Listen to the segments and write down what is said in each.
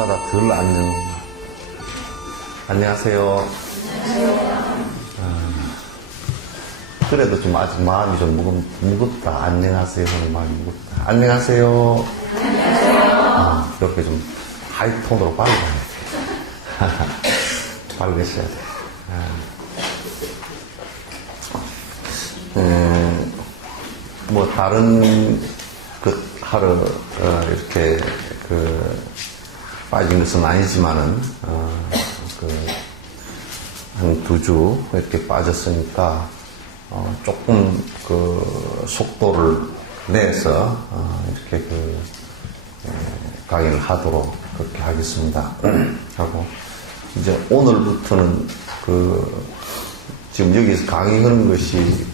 때마다 덜 안녕. 안녕하세요. 그래도 좀 아직 마음이 좀 무겁다. 안녕하세요 하는 마음이 무겁다. 안녕하세요. 이렇게 좀 하이톤으로 빨리 가야 돼. 빨리 했어야 돼. 뭐 다른 하루 이렇게 빠진 것은 아니지만은 한 2주 이렇게 빠졌으니까 조금 속도를 내서 이렇게 강의를 하도록 그렇게 하겠습니다. 하고 이제 오늘부터는 지금 여기서 강의하는 것이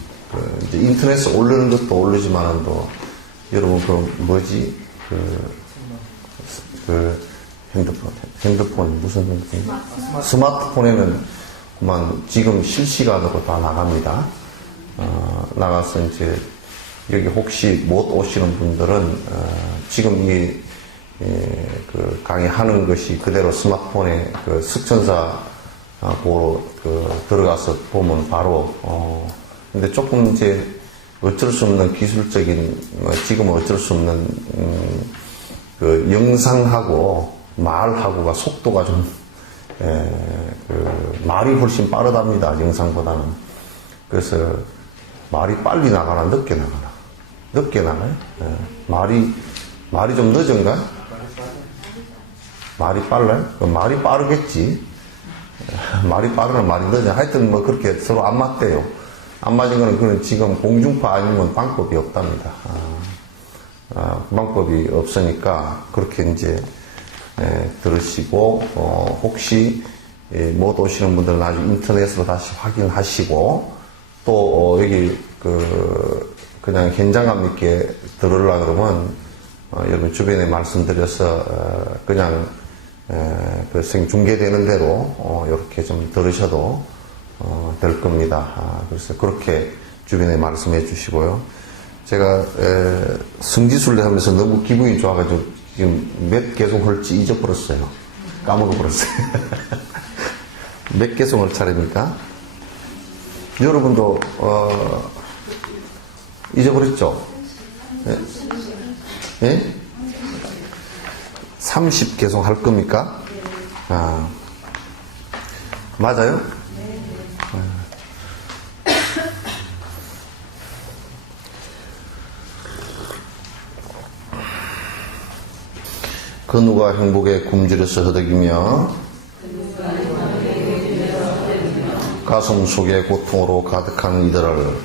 이제 인터넷에 올리는 것도 오르지만은 또 여러분 핸드폰 무슨 핸드폰? 스마트폰에는 그만 지금 실시간으로 다 나갑니다. 나가서 이제 여기 혹시 못 오시는 분들은 지금 이 강의하는 것이 그대로 스마트폰에 석천사 보러 들어가서 보면 바로 근데 조금 이제 어쩔 수 없는 기술적인 지금 어쩔 수 없는 영상하고 말하고가 속도가 좀 말이 훨씬 빠르답니다. 영상보다는. 그래서 말이 빨리 나가나 늦게 나가나? 늦게 나가요? 말이 좀 늦은가? 말이 빨라요? 말이 빠르겠지. 말이 빠르나 말이 늦어. 하여튼 뭐 그렇게 서로 안 맞대요. 안 맞은 거는 그건 지금 공중파 아니면 방법이 없답니다. 방법이 없으니까 그렇게 이제 들으시고 혹시 못 오시는 분들은 나중에 인터넷으로 다시 확인하시고 또 여기 그냥 현장감 있게 들으려고 그러면 여러분 주변에 말씀드려서 그냥 중계되는 대로 이렇게 좀 들으셔도 될 겁니다. 그래서 그렇게 주변에 말씀해 주시고요. 제가 성지순례 하면서 너무 기분이 좋아가지고 지금 몇 개송할지 잊어버렸어요. 까먹어버렸어요. 몇 개송할 차례입니까? 여러분도 잊어버렸죠? 예? 30개송 할 겁니까? 맞아요? 그 누가 행복에 굶주려서 허덕이며 가슴 속에 고통으로 가득한 이들을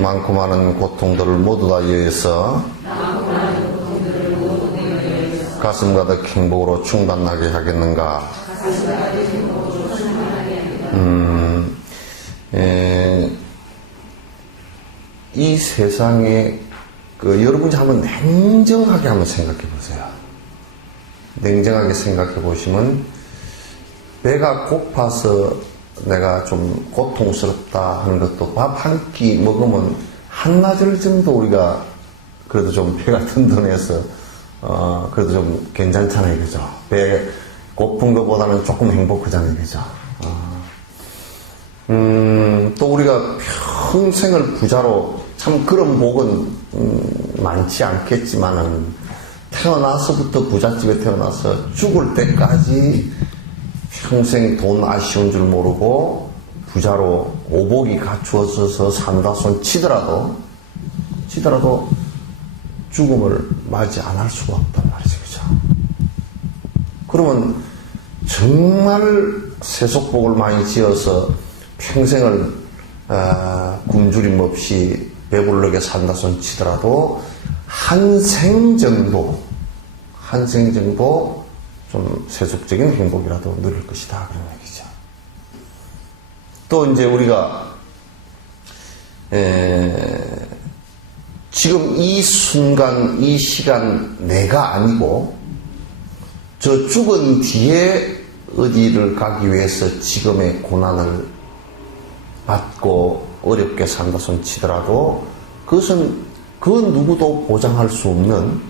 많고 많은 고통들을 모두 다 이해해서 가슴 가득 행복으로 충만하게 하겠는가. 이 세상에 여러분이 한번 냉정하게 한번 생각해 보세요. 냉정하게 생각해 보시면 배가 고파서 내가 좀 고통스럽다 하는 것도 밥 한 끼 먹으면 한나절 정도 우리가 그래도 좀 배가 든든해서 그래도 좀 괜찮잖아요. 그죠? 배 고픈 것보다는 조금 행복하잖아요. 그죠? 또 우리가 평생을 부자로 참 그런 복은 많지 않겠지만은 태어나서부터 부잣집에 태어나서 죽을 때까지 평생 돈 아쉬운 줄 모르고 부자로 오복이 갖추어져서 산다 손 치더라도 죽음을 맞이 안 할 수가 없단 말이죠. 그죠? 그러면 정말 세속복을 많이 지어서 평생을 굶주림 없이 배부르게 산다 손 치더라도 한 생 정도 좀 세속적인 행복이라도 누릴 것이다 그런 얘기죠. 또 이제 우리가 지금 이 순간 이 시간 내가 아니고 저 죽은 뒤에 어디를 가기 위해서 지금의 고난을 받고 어렵게 산다 손 치더라도 그것은 그 누구도 보장할 수 없는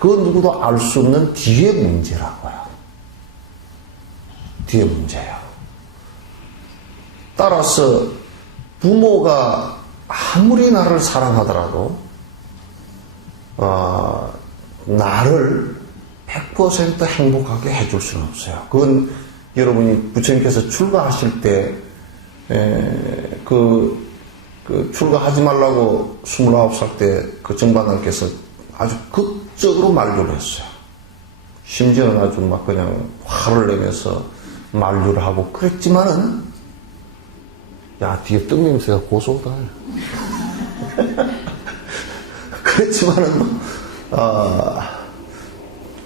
그 누구도 알 수 없는 뒤의 문제라고요. 뒤의 문제예요. 따라서 부모가 아무리 나를 사랑하더라도 나를 100% 행복하게 해줄 수는 없어요. 그건 여러분이 부처님께서 출가하실 때 출가하지 말라고 29살 때 그 정반왕께서 아주 극적으로 만류를 했어요. 심지어는 아주 막 그냥 화를 내면서 만류를 하고 그랬지만은, 야, 뒤에 떡 냄새가 고소하다. 그랬지만은,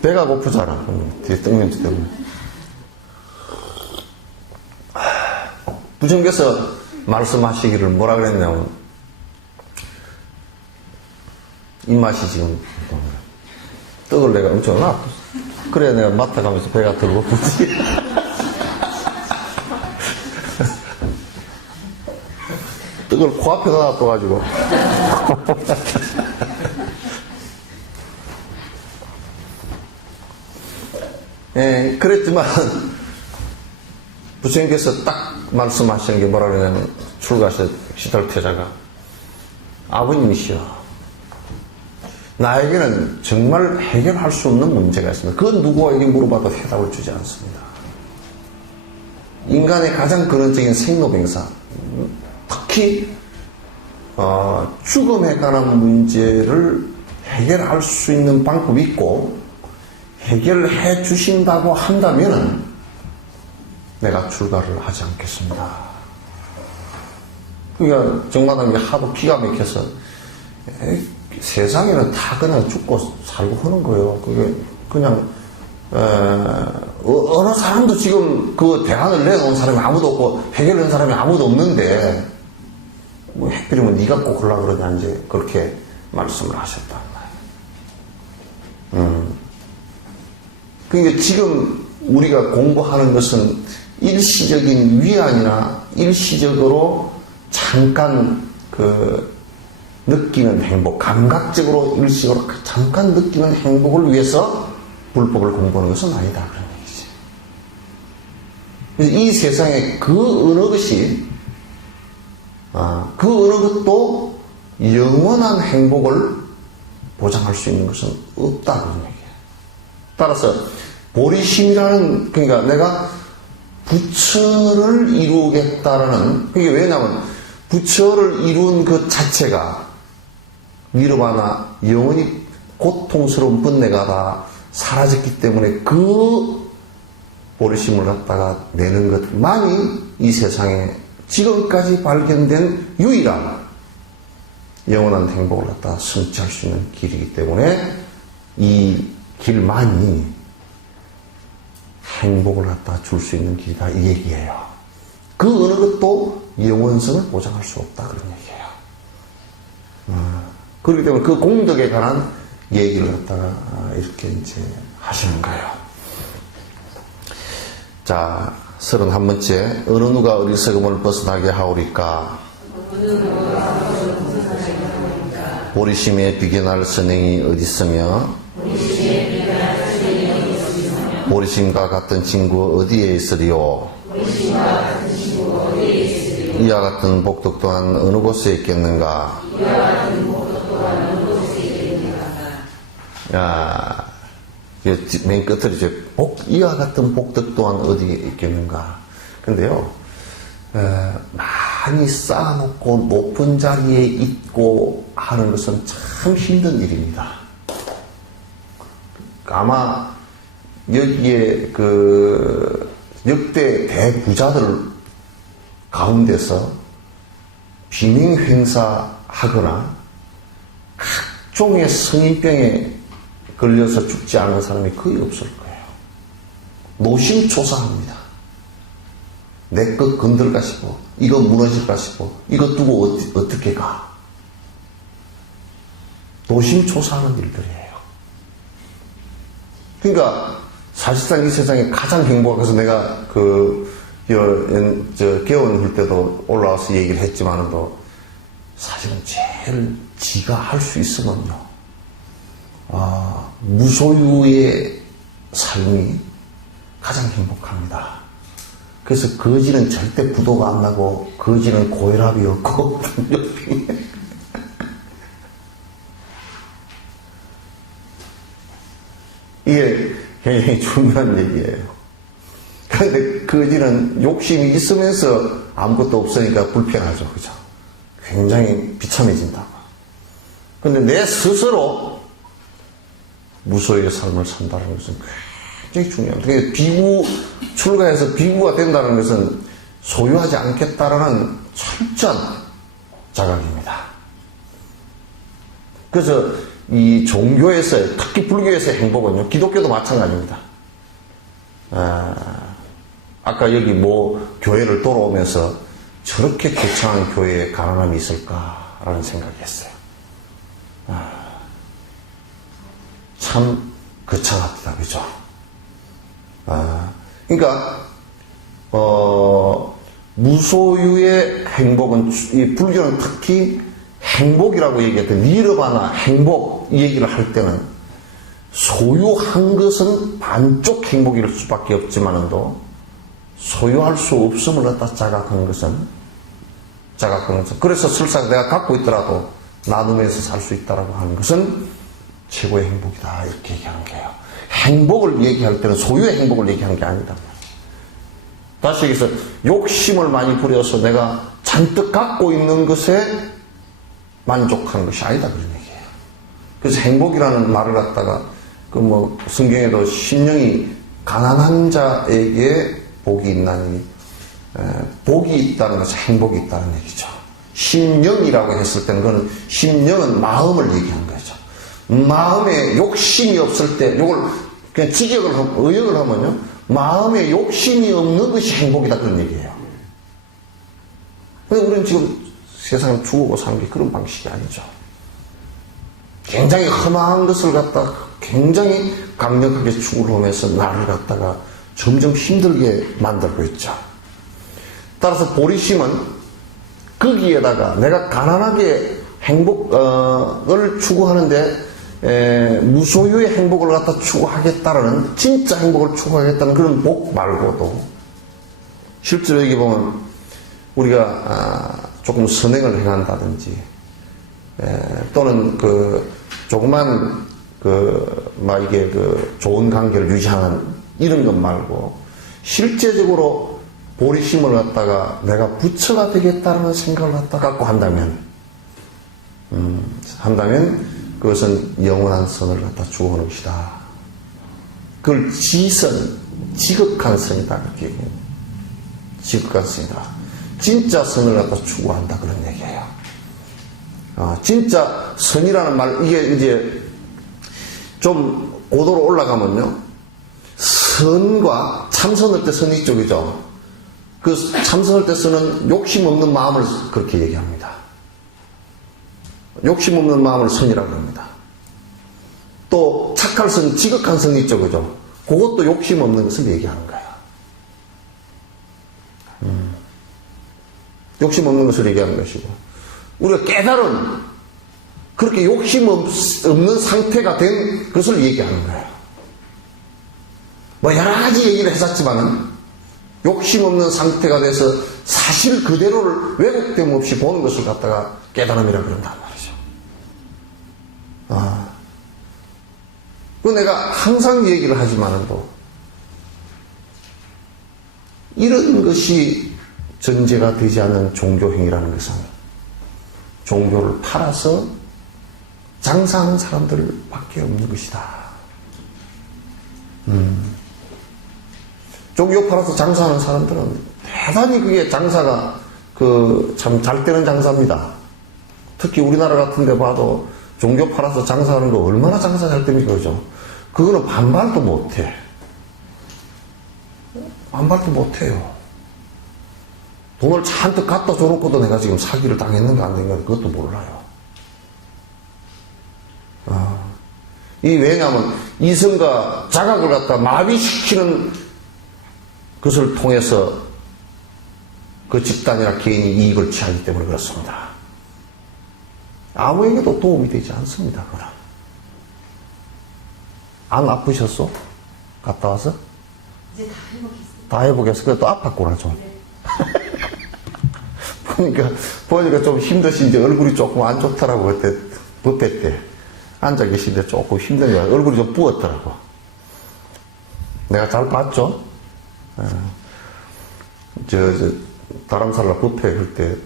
배가 고프잖아. 뒤에 떡 냄새 때문에. 부처님께서 말씀하시기를 뭐라 그랬냐면, 입맛이 지금, 떡을 내가 엄청 놔. 그래, 내가 맡아가면서 배가 덜 고프지. 떡을 코앞에다 놔둬가지고. 예, 그랬지만, 부처님께서 딱 말씀하시는 게 뭐라 그러냐면, 출가하신 시달태자가, 아버님이시여, 나에게는 정말 해결할 수 없는 문제가 있습니다. 그건 누구에게 물어봐도 해답을 주지 않습니다. 인간의 가장 근원적인 생로병사, 특히 죽음에 관한 문제를 해결할 수 있는 방법이 있고 해결해 주신다고 한다면 내가 출가를 하지 않겠습니다. 그러니까 정마담이 하도 기가 막혀서 세상에는 다 그냥 죽고 살고 하는 거예요. 그게 그냥 어느 사람도 지금 그 대안을 내놓은 사람이 아무도 없고 해결된 사람이 아무도 없는데 뭐 해결이면 네가 꼭 하려고 그러냐 이제 그렇게 말씀을 하셨단 말이에요. 그러니까 지금 우리가 공부하는 것은 일시적인 위안이나 일시적으로 잠깐 느끼는 행복, 감각적으로 일시적으로 잠깐 느끼는 행복을 위해서 불법을 공부하는 것은 아니다 그런 얘기지. 그래서 이 세상에 그 어느 것이 그 어느 것도 영원한 행복을 보장할 수 있는 것은 없다 그런 얘기예요. 따라서 보리심이라는, 그러니까 내가 부처를 이루겠다라는, 그게 왜냐하면 부처를 이룬 그 자체가 니르바나 영원히 고통스러운 번뇌가 다 사라졌기 때문에 그 보리심을 갖다가 내는 것만이 이 세상에 지금까지 발견된 유일한 영원한 행복을 갖다 성취할 수 있는 길이기 때문에 이 길만이 행복을 갖다 줄 수 있는 길이다 이 얘기예요. 그 어느 것도 영원성을 보장할 수 없다 그런 얘기예요. 그렇기 때문에 그 공덕에 관한 얘기를 갖다가 이렇게 이제 하시는 거예요. 자, 31번째. 어느 누가 어리석음을 벗어나게 하오리까? 보리심에 비견할 선행이 어디 있으며 보리심과 같은 친구 어디에 있으리요? 이와 같은 복덕 또한 어느 곳에 있겠는가? 야, 맨 끝으로 이제 이와 같은 복덕 또한 어디에 있겠는가? 근데요, 많이 쌓아놓고 높은 자리에 있고 하는 것은 참 힘든 일입니다. 아마 여기에 역대 대부자들 가운데서 비명 행사하거나 각종의 성인병에 걸려서 죽지 않은 사람이 거의 없을 거예요. 노심초사합니다. 내 것 건들까 싶어. 이거 무너질까 싶어. 이거 두고 어떻게 가. 노심초사하는 일들이에요. 그러니까 사실상 이 세상에 가장 행복해서 내가 개원 할 때도 올라와서 얘기를 했지만도 사실은 제일 지가 할 수 있으면요. 무소유의 삶이 가장 행복합니다. 그래서 거지는 절대 부도가 안 나고 거지는 고혈압이 없고 이게 굉장히 중요한 얘기예요. 그런데 거지는 욕심이 있으면서 아무것도 없으니까 불편하죠. 그죠? 굉장히 비참해진다고. 근데 내 스스로 무소유의 삶을 산다는 것은 굉장히 중요합니다. 그러니까 비구, 출가해서 비구가 된다는 것은 소유하지 않겠다라는 철저한 자각입니다. 그래서 이 종교에서, 특히 불교에서의 행복은요, 기독교도 마찬가지입니다. 아까 여기 교회를 돌아오면서 저렇게 거창한 교회에 가난함이 있을까라는 생각이 했어요. 참 거창합니다. 그죠? 그러니까, 무소유의 행복은, 이 불교는 특히 행복이라고 얘기할 때, 니르바나, 행복, 이 얘기를 할 때는 소유한 것은 반쪽 행복일 수밖에 없지만도 소유할 수 없음을 갖다 자각하는 것은 그래서 설사 내가 갖고 있더라도 나누면서 살 수 있다라고 하는 것은 최고의 행복이다 이렇게 얘기하는 거예요. 행복을 얘기할 때는 소유의 행복을 얘기하는 게 아니다. 다시 얘기해서 욕심을 많이 부려서 내가 잔뜩 갖고 있는 것에 만족하는 것이 아니다 그런 얘기예요. 그래서 행복이라는 말을 갖다가 성경에도 심령이 가난한 자에게 복이 있나니 복이 있다는 것은 행복이 있다는 얘기죠. 심령이라고 했을 때는 그건 심령은 마음을 얘기한 거죠. 마음에 욕심이 없을 때 이걸 그냥 의역을 하면요, 마음에 욕심이 없는 것이 행복이다 그런 얘기예요. 근데 우리는 지금 세상을 추구하고 사는 게 그런 방식이 아니죠. 굉장히 험한 것을 갖다가 굉장히 강력하게 추구를 하면서 나를 갖다가 점점 힘들게 만들고 있죠. 따라서 보리심은 거기에다가 내가 가난하게 행복을 추구하는데 무소유의 행복을 갖다 추구하겠다라는, 진짜 행복을 추구하겠다는 그런 복 말고도 실제로 여기 보면 우리가 조금 선행을 행한다든지 또는 조그만 이게 좋은 관계를 유지하는 이런 것 말고 실제적으로 보리심을 갖다가 내가 부처가 되겠다는 생각을 갖고 한다면 그것은 영원한 선을 갖다 추구하는 것이다. 그걸 지극한 선이다 이렇게 얘기해요. 지극한 선이다. 진짜 선을 갖다 추구한다 그런 얘기예요. 진짜 선이라는 말, 이게 이제 좀 고도로 올라가면요, 선과 참선할 때 선이 이쪽이죠. 그 참선할 때 선은 욕심 없는 마음을 그렇게 얘기합니다. 욕심 없는 마음을 선이라고 합니다. 또 착할 선, 지극한 선이 있죠, 그죠? 그것도 욕심 없는 것을 얘기하는 거예요. 욕심 없는 것을 얘기하는 것이고, 우리가 깨달은 그렇게 욕심 없는 상태가 된 것을 얘기하는 거예요. 여러 가지 얘기를 했었지만은 욕심 없는 상태가 돼서 사실 그대로를 왜곡됨 없이 보는 것을 갖다가 깨달음이라고 그런단 말이죠. 내가 항상 얘기를 하지만도 이런 것이 전제가 되지 않는 종교행위라는 것은 종교를 팔아서 장사하는 사람들밖에 없는 것이다. 종교 팔아서 장사하는 사람들은 대단히 그게 장사가 참 잘 되는 장사입니다. 특히 우리나라 같은 데 봐도 종교 팔아서 장사하는 거 얼마나 장사 잘 됩니까, 그죠? 그거는 반발도 못해. 반발도 못해요. 돈을 잔뜩 갖다 줘놓고도 내가 지금 사기를 당했는가 안 당했는가 그것도 몰라요. 왜냐하면 이성과 자각을 갖다 마비시키는 것을 통해서 그 집단이나 개인이 이익을 취하기 때문에 그렇습니다. 아무에게도 도움이 되지 않습니다. 그럼. 안 아프셨어? 갔다 와서? 이제 다 해먹겠어요. 다 해보겠어. 그래, 또 아팠구나, 좀. 보니까 좀 힘드신지 얼굴이 조금 안 좋더라고. 그때, 뷔페 때. 앉아 계시는데 조금 힘든 거야. 얼굴이 좀 부었더라고. 내가 잘 봤죠? 다람살라 뷔페 할 때,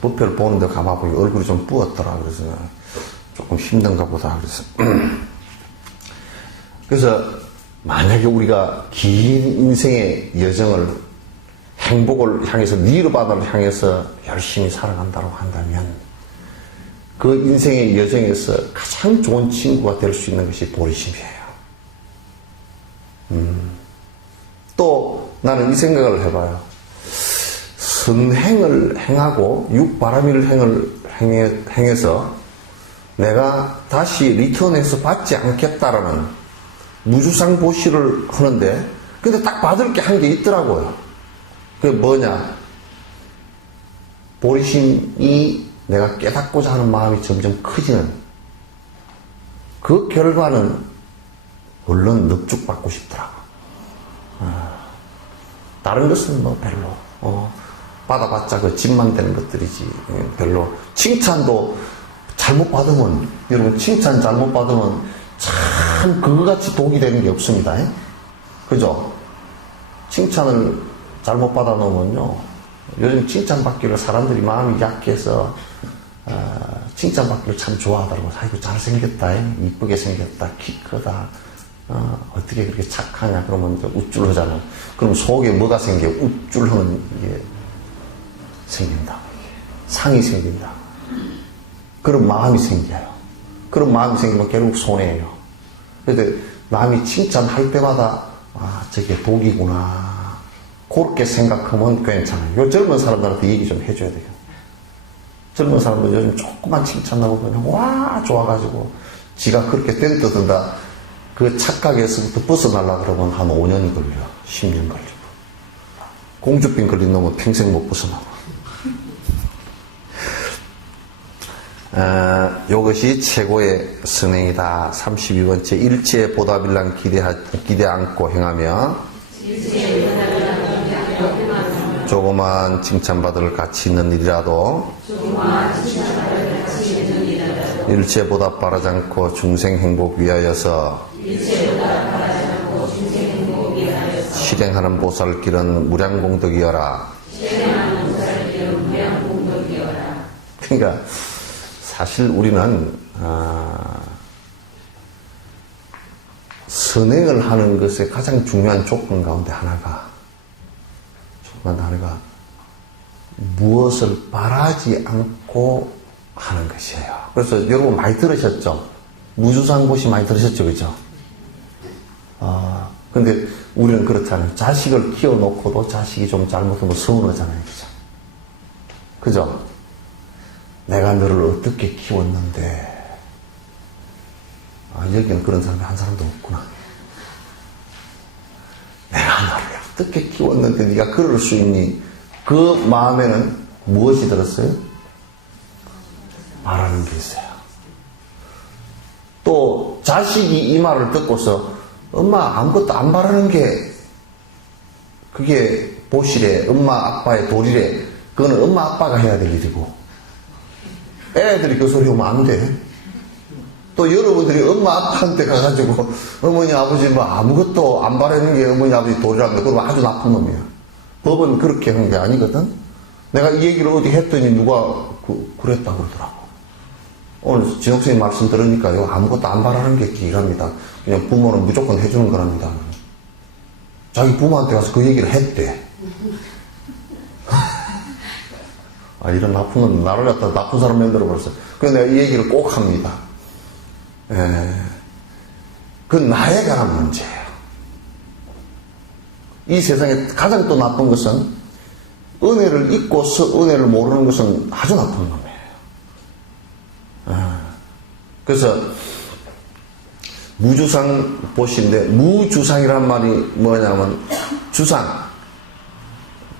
뷔페를 보는데 가만 보니 얼굴이 좀 부었더라. 그래서 조금 힘든가 보다. 그래서 만약에 우리가 긴 인생의 여정을 행복을 향해서 니르바나를 향해서 열심히 살아간다고 한다면 그 인생의 여정에서 가장 좋은 친구가 될 수 있는 것이 보리심이에요. 또 나는 이 생각을 해봐요. 선행을 행하고 육바라밀 행을 행해서 내가 다시 리턴해서 받지 않겠다라는 무주상보시를 하는데 근데 딱 받을 게 한 게 있더라고요. 그게 뭐냐? 보리심이 내가 깨닫고자 하는 마음이 점점 커지는 그 결과는 얼른 넙죽받고 싶더라고. 다른 것은 뭐 별로 받아봤자 그 집만 되는 것들이지 별로. 칭찬도 잘못 받으면 여러분 칭찬 잘못 받으면 참 그거같이 독이 되는 게 없습니다. 그죠? 칭찬을 잘못 받아 놓으면요 요즘 칭찬받기를 사람들이 마음이 약해서 칭찬받기를 참 좋아하더라고요. 아이고 잘생겼다, 이쁘게 생겼다, 키 크다, 어떻게 그렇게 착하냐 그러면 우쭐하잖아. 그럼 속에 뭐가 생겨? 우쭐하는 게 생긴다. 상이 생긴다. 그런 마음이 생겨요. 그런 마음이 생기면 결국 손해예요. 그런데 남이 칭찬할 때마다 저게 독이구나 그렇게 생각하면 괜찮아요. 요 젊은 사람들한테 얘기 좀 해줘야 돼요. 젊은 사람들 요즘 조그만 칭찬 나오고 그냥 와 좋아가지고 지가 그렇게 땐 뜯은다 그 착각에서부터 벗어나려고 그러면 한 5년이 걸려. 10년 걸리고 공주병 걸린 놈은 평생 못 벗어나고. 이것이 최고의 선행이다. 32번째 일체보답일랑 기대 않고 행하며 조그만 칭찬받을 가치 있는 일이라도 일체보답 바라지 않고 중생 행복 위하여서 실행하는 보살길은 무량공덕이여라. 그러니까 사실 우리는 선행을 하는 것의 가장 중요한 조건 가운데 하나가 무엇을 바라지 않고 하는 것이에요. 그래서 여러분 많이 들으셨죠? 무주상보시 많이 들으셨죠? 그죠? 근데 우리는 그렇잖아요. 자식을 키워놓고도 자식이 좀 잘못하면 서운하잖아요. 그죠? 그죠? 내가 너를 어떻게 키웠는데, 여기는 그런 사람이 한 사람도 없구나. 내가 너를 어떻게 키웠는데 네가 그럴 수 있니? 그 마음에는 무엇이 들었어요? 바라는 게 있어요. 또 자식이 이 말을 듣고서 엄마 아무것도 안 바라는 게 그게 보시래, 엄마 아빠의 도리래. 그거는 엄마 아빠가 해야 될 일이고 애들이 그 소리 하면 안 돼. 또 여러분들이 엄마 아빠한테 가가지고 어머니 아버지 뭐 아무것도 안 바라는 게 어머니 아버지 도리란다 그러면 아주 나쁜 놈이야. 법은 그렇게 한 게 아니거든. 내가 이 얘기를 어디 했더니 누가 그랬다 그러더라고. 오늘 진옥선생님 말씀 들으니까요 아무것도 안 바라는 게 기랍니다. 그냥 부모는 무조건 해주는 거랍니다. 자기 부모한테 가서 그 얘기를 했대. 이런 나쁜 놈, 나를 갖다 나쁜 사람 만들어버렸어. 그래서 내가 이 얘기를 꼭 합니다. 그건 나에 관한 문제예요. 이 세상에 가장 또 나쁜 것은 은혜를 잊고서 은혜를 모르는 것은 아주 나쁜 놈이에요. 그래서 무주상 보시는데 무주상이란 말이 뭐냐면 주상,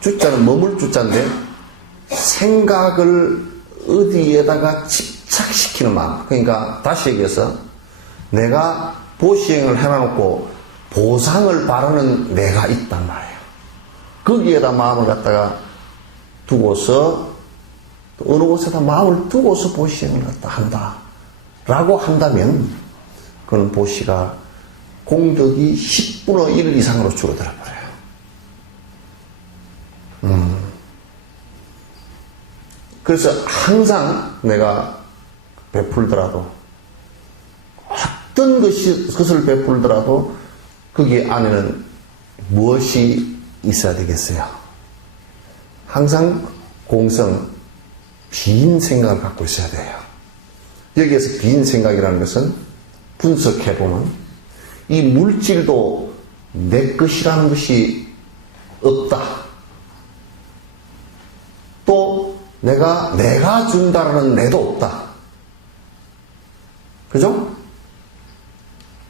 주자는 머물 주자인데 생각을 어디에다가 집착시키는 마음. 그러니까 다시 얘기해서 내가 보시행을 해놔놓고 보상을 바라는 내가 있단 말이에요. 거기에다 마음을 갖다가 두고서 어느 곳에다 마음을 두고서 보시행을 갖다 한다 라고 한다면 그는 보시가 공덕이 10분의 1 이상으로 줄어들어 버려요. 그래서 항상 내가 베풀더라도 어떤 것을 베풀더라도 거기 안에는 무엇이 있어야 되겠어요? 항상 공성, 빈 생각을 갖고 있어야 돼요. 여기에서 빈 생각이라는 것은 분석해보면 이 물질도 내 것이라는 것이 없다. 또 내가 준다라는 내도 없다. 그죠?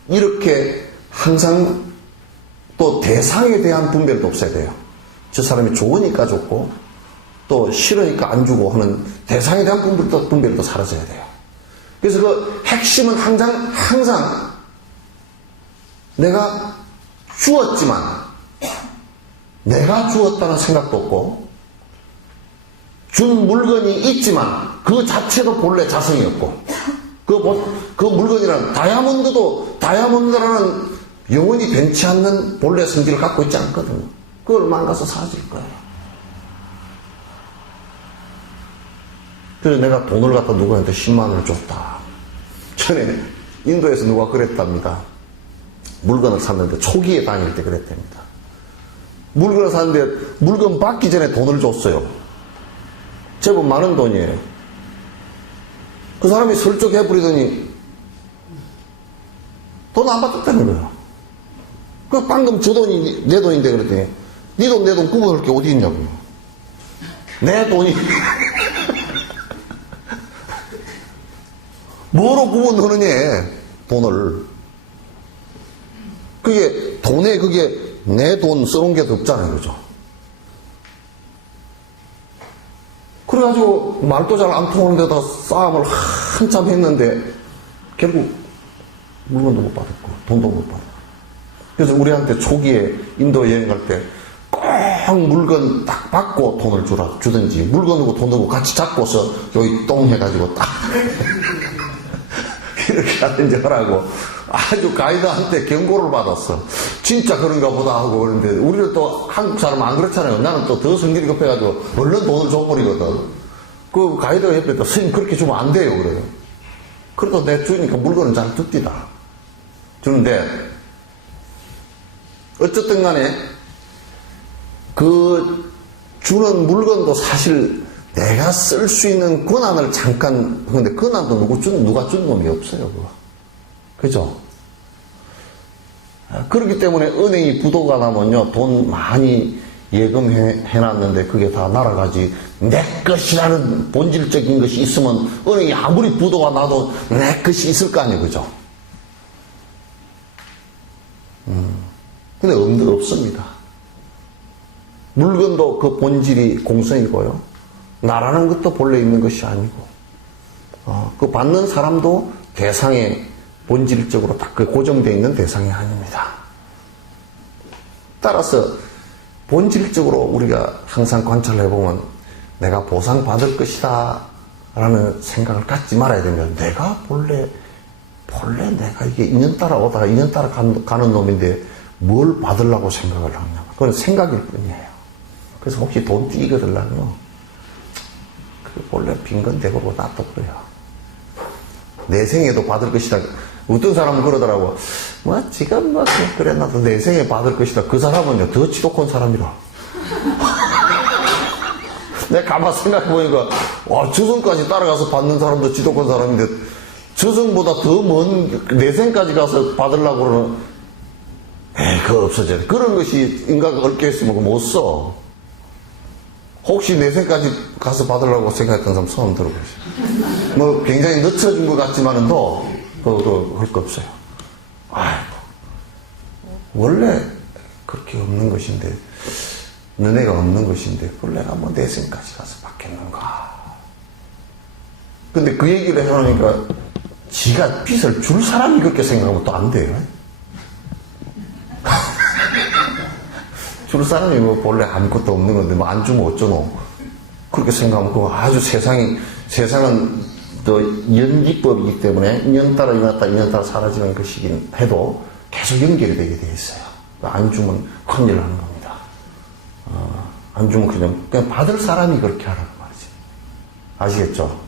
이렇게 항상 또 대상에 대한 분별도 없어야 돼요. 저 사람이 좋으니까 줬고 또 싫으니까 안 주고 하는 대상에 대한 분별도 사라져야 돼요. 그래서 그 핵심은 항상 내가 주었지만 내가 주었다는 생각도 없고 준 물건이 있지만 그 자체도 본래 자성이 없고 그 물건이란 다이아몬드라는 영원히 변치 않는 본래 성질을 갖고 있지 않거든요. 그걸 망가서 사라질 거예요. 그래서 내가 돈을 갖다 누구한테 10만 원을 줬다. 전에 인도에서 누가 그랬답니다. 물건을 샀는데 초기에 다닐 때 그랬답니다. 물건을 샀는데 물건 받기 전에 돈을 줬어요. 제법 많은 돈이에요. 그 사람이 설득해버리더니 돈 안 받았다는 거예요. 그 방금 저 돈이 내 돈인데 그랬더니 네 돈 내 돈 구분할 게 어디 있냐고요. 내 돈이 뭐로 구분하느냐 돈을. 그게 내 돈 써놓은 게 더 없잖아요. 그죠? 그래가지고 말도 잘 안 통하는 데다 싸움을 한참 했는데 결국 물건도 못 받았고 돈도 못 받았고. 그래서 우리한테 초기에 인도 여행 갈 때 꼭 물건 딱 받고 돈을 주든지 물건하고 돈하고 같이 잡고서 여기 똥 해가지고 딱 이렇게 하든지 하라고 아주 가이드한테 경고를 받았어. 진짜 그런가 보다 하고 그러는데 우리는 또 한국 사람은 안 그렇잖아요. 나는 또 더 성질이 급해가지고 얼른 돈을 줘버리거든. 그 가이드가 옆에 또 선생님 그렇게 주면 안 돼요 그래요. 그래도 내 주니까 물건은 잘 줍디다. 주는데 어쨌든 간에 그 주는 물건도 사실 내가 쓸 수 있는 권한을 잠깐, 근데 권한도 누가 준 놈이 없어요, 그거. 그죠? 그렇기 때문에 은행이 부도가 나면요, 돈 많이 예금해놨는데 그게 다 날아가지. 내 것이라는 본질적인 것이 있으면 은행이 아무리 부도가 나도 내 것이 있을 거 아니에요, 그죠? 근데 없습니다. 물건도 그 본질이 공성이고요. 나라는 것도 본래 있는 것이 아니고, 그 받는 사람도 대상의 본질적으로 딱 그 고정되어 있는 대상이 아닙니다. 따라서 본질적으로 우리가 항상 관찰해보면 내가 보상받을 것이다 라는 생각을 갖지 말아야 됩니다. 내가 본래 내가 이게 인연 따라 오다가 인연 따라 가는 놈인데 뭘 받으려고 생각을 하냐. 그건 생각일 뿐이에요. 그래서 혹시 돈 띄게 들려면 원래 빈건 대고로 놔둬버려요. 내 생에도 받을 것이다. 어떤 사람은 그러더라고. 지금 그래 나도 내 생에 받을 것이다. 그 사람은요 더 지독한 사람이라. 내가 가만 생각해보니까 저승까지 따라가서 받는 사람도 지독한 사람인데 저승보다 더 먼 내생까지 가서 받으려고 그러는 그거 없어져야 돼. 그런 것이 인간가 얽혀 있으면 못 써. 혹시 내생까지 가서 받으려고 생각했던 사람 손 들어보세요. 굉장히 늦춰진 것 같지만은 할 거 없어요. 아이고, 원래 그렇게 없는 것인데, 너네가 없는 것인데, 그걸 내가 내생까지 가서 받겠는가. 근데 그 얘기를 해놓으니까 지가 빚을 줄 사람이 그렇게 생각하면 또 안 돼요. 줄 사람이 뭐 본래 아무것도 없는 건데 뭐 안 주면 어쩌노. 그렇게 생각하면 그거 아주 세상은 또 연기법이기 때문에 인연 따라 일어났다 인연 따라 사라지는 것이긴 해도 계속 연결이 되게 돼 있어요. 안 주면 큰일 나는 겁니다. 안 주면 그냥 받을 사람이 그렇게 하라는 말이지. 아시겠죠?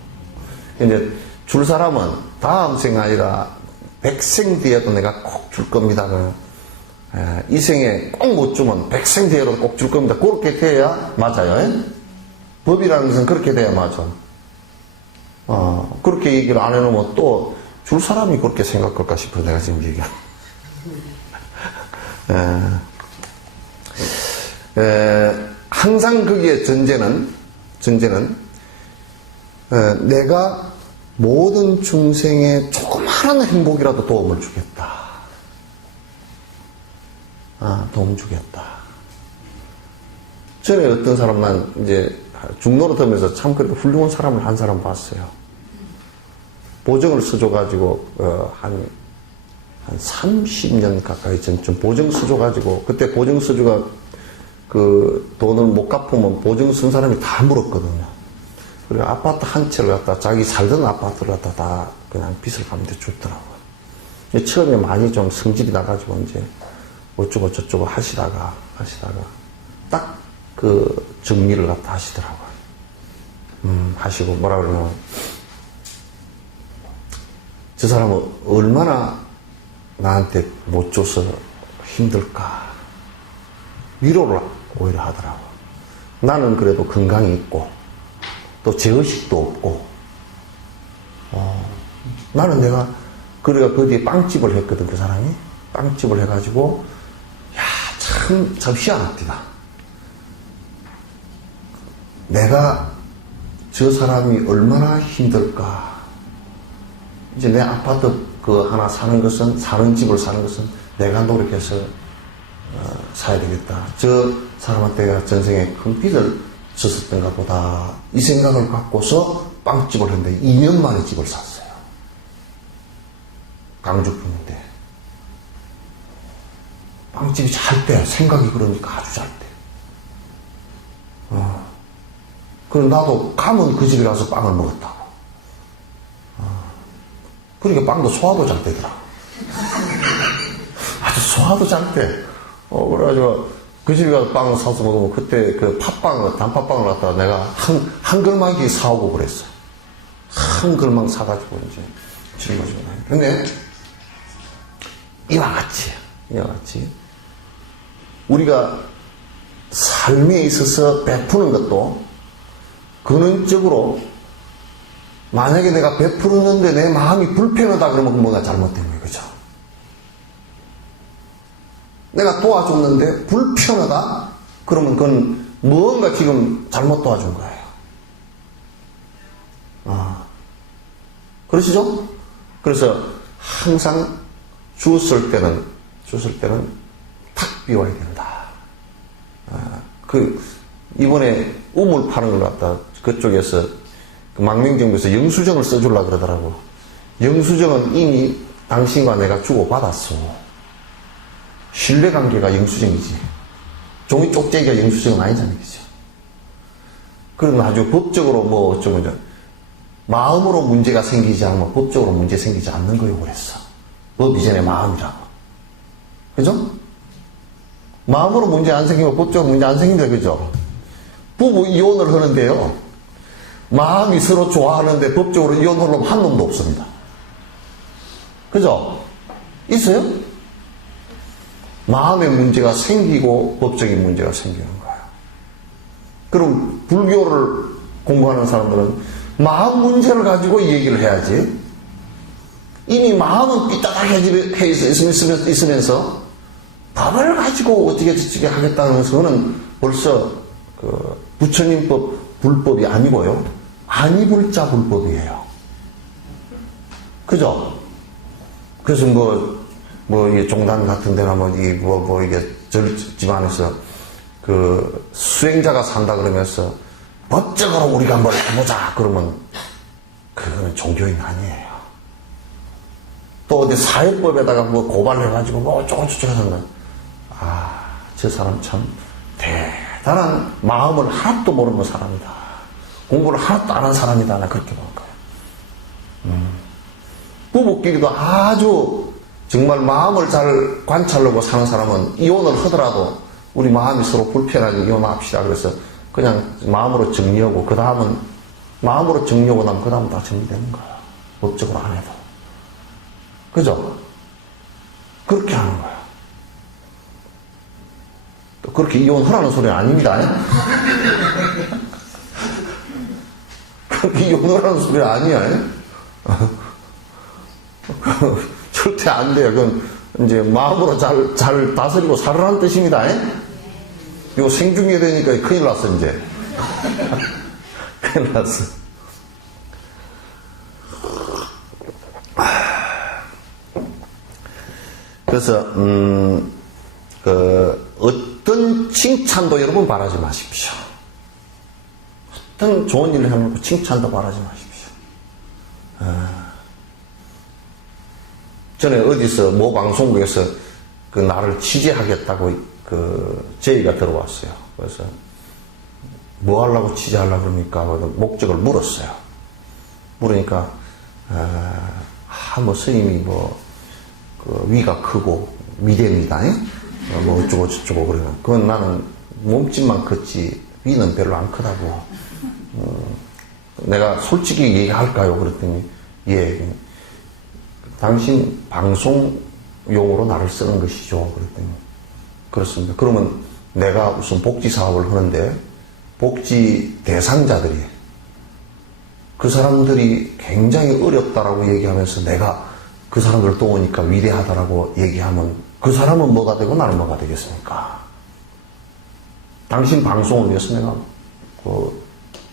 근데 줄 사람은 다음 생 아니라 백생 뒤에도 내가 꼭 줄 겁니다. 이 생에 꼭 못 주면 백생 뒤에도 꼭 줄 겁니다. 그렇게 돼야 맞아요. 법이라는 것은 그렇게 돼야 맞아. 그렇게 얘기를 안 해놓으면 또 줄 사람이 그렇게 생각할까 싶어 내가 지금 얘기한. 항상 거기에 전제는 내가 모든 중생의 조그마한 행복이라도 도움을 주겠다. 도움 주겠다. 전에 어떤 사람 난 이제 중노릇 하면서 참 그래도 훌륭한 사람을 한 사람 봤어요. 보증을 써줘가지고 한 30년 가까이 전쯤 보증 써줘가지고 그때 보증 써주가 그 돈을 못 갚으면 보증 쓴 사람이 다 물었거든요. 그리고 아파트 한 채를 갖다 자기 살던 아파트를 갖다 다 그냥 빚을 갚는데 줬더라고요. 처음에 많이 좀 성질이 나가지고 이제 어쩌고 저쩌고 하시다가 딱 그 정리를 갖다 하시더라고요. 하시고 뭐라 그러면 저 사람은 얼마나 나한테 못 줘서 힘들까 위로를 오히려 하더라고. 나는 그래도 건강이 있고 또 제의식도 없고 나는 내가 그래가 그 뒤에 빵집을 했거든. 그 사람이 빵집을 해가지고 참 희한합니다. 내가 저 사람이 얼마나 힘들까. 이제 내 아파트 그 하나 사는 집을 사는 것은 내가 노력해서 사야 되겠다. 저 사람한테 전생에 큰 빚을 졌었던가 보다. 이 생각을 갖고서 빵집을 했는데 2년 만에 집을 샀어요. 강주뿐인데. 빵집이 잘 때, 생각이 그러니까 아주 잘 때. 그럼 나도 가면 그 집에 가서 빵을 먹었다고. 그러니까 빵도 소화도 잘 되더라고. 아주 소화도 잘 돼. 그래가지고 그 집에 가서 빵을 사서 먹으면 그때 그 단팥빵을 갖다가 내가 한 걸망이 사오고 그랬어. 한 걸망 사가지고 이제 짊어지고 다니. 근데 이와 같이 우리가 삶에 있어서 베푸는 것도 근원적으로 만약에 내가 베풀었는데 내 마음이 불편하다 그러면 뭐가 잘못된 거예요. 그죠? 내가 도와줬는데 불편하다? 그러면 그건 무언가 지금 잘못 도와준 거예요. 그러시죠? 그래서 항상 주었을 때는 탁 비워야 된다. 이번에 우물 파는 걸 갖다 그쪽에서 그 망명정부에서 영수증을 써주려고 그러더라고. 영수증은 이미 당신과 내가 주고받았어. 신뢰관계가 영수증이지. 종이 쪽지기가 영수증은 아니잖아요. 그죠? 그러면 아주 법적으로 뭐 어쩌면 마음으로 문제가 생기지 않으면 법적으로 문제 생기지 않는 거예요. 그랬어. 법 이전에 마음이라고. 그죠? 마음으로 문제 안 생기면 법적으로 문제 안 생긴다. 그죠? 부부 이혼을 하는데요. 마음이 서로 좋아하는데 법적으로 이혼하려면 한 놈도 없습니다. 그죠? 있어요? 마음의 문제가 생기고 법적인 문제가 생기는 거예요. 그럼 불교를 공부하는 사람들은 마음 문제를 가지고 이 얘기를 해야지. 이미 마음은 삐딱하게 있으면서 법을 가지고 어떻게 저떻게 하겠다는 것은 벌써 그 부처님법 불법이 아니고요. 아니불자 불법이에요. 그죠? 그래서 이게 종단 같은 데나 이게 집안에서 그 수행자가 산다 그러면서 법적으로 우리가 뭘 해보자 그러면 그거는 종교인 아니에요. 또 어디 사회법에다가 뭐 고발해가지고 뭐 어쩌고저쩌고 한다. 아, 저 사람 참 대단한 마음을 하나도 모르는 사람이다. 공부를 하나도 안 한 사람이다. 나 그렇게 보는 거야. 부부끼리도 아주 정말 마음을 잘 관찰하고 사는 사람은 이혼을 하더라도 우리 마음이 서로 불편하게 이혼합시다. 그래서 그냥 마음으로 정리하고 그 다음은 마음으로 정리하고 나면 그 다음은 다 정리되는 거야. 법적으로 안 해도. 그죠? 그렇게 하는 거야. 또 그렇게 이혼하라는 소리는 아닙니다. 그렇게 이혼하라는 소리는 아니야. 절대 안 돼요. 그건 이제 마음으로 잘 다스리고 살으라는 뜻입니다. 이거 생중계 되니까 큰일 났어, 이제. 큰일 났어. 그래서, 어떤 칭찬도 여러분 바라지 마십시오. 어떤 좋은 일을 해놓고 칭찬도 바라지 마십시오. 전에 어디서 모 방송국에서 그 나를 취재하겠다고 제의가 들어왔어요. 그래서 뭐 하려고 취재하려고 그럽니까? 목적을 물었어요. 물으니까 뭐 스님이 위가 크고 위대입니다. 뭐 어쩌고 저쩌고 그러면 그건 나는 몸집만 컸지 위는 별로 안 크다고. 내가 솔직히 얘기할까요? 그랬더니 예. 당신 방송용으로 나를 쓰는 것이죠. 그랬더니 그렇습니다. 그러면 내가 무슨 복지 사업을 하는데 복지 대상자들이 그 사람들이 굉장히 어렵다라고 얘기하면서 내가 그 사람들을 도우니까 위대하다라고 얘기하면 그 사람은 뭐가 되고 나는 뭐가 되겠습니까? 당신 방송을 위해서 내가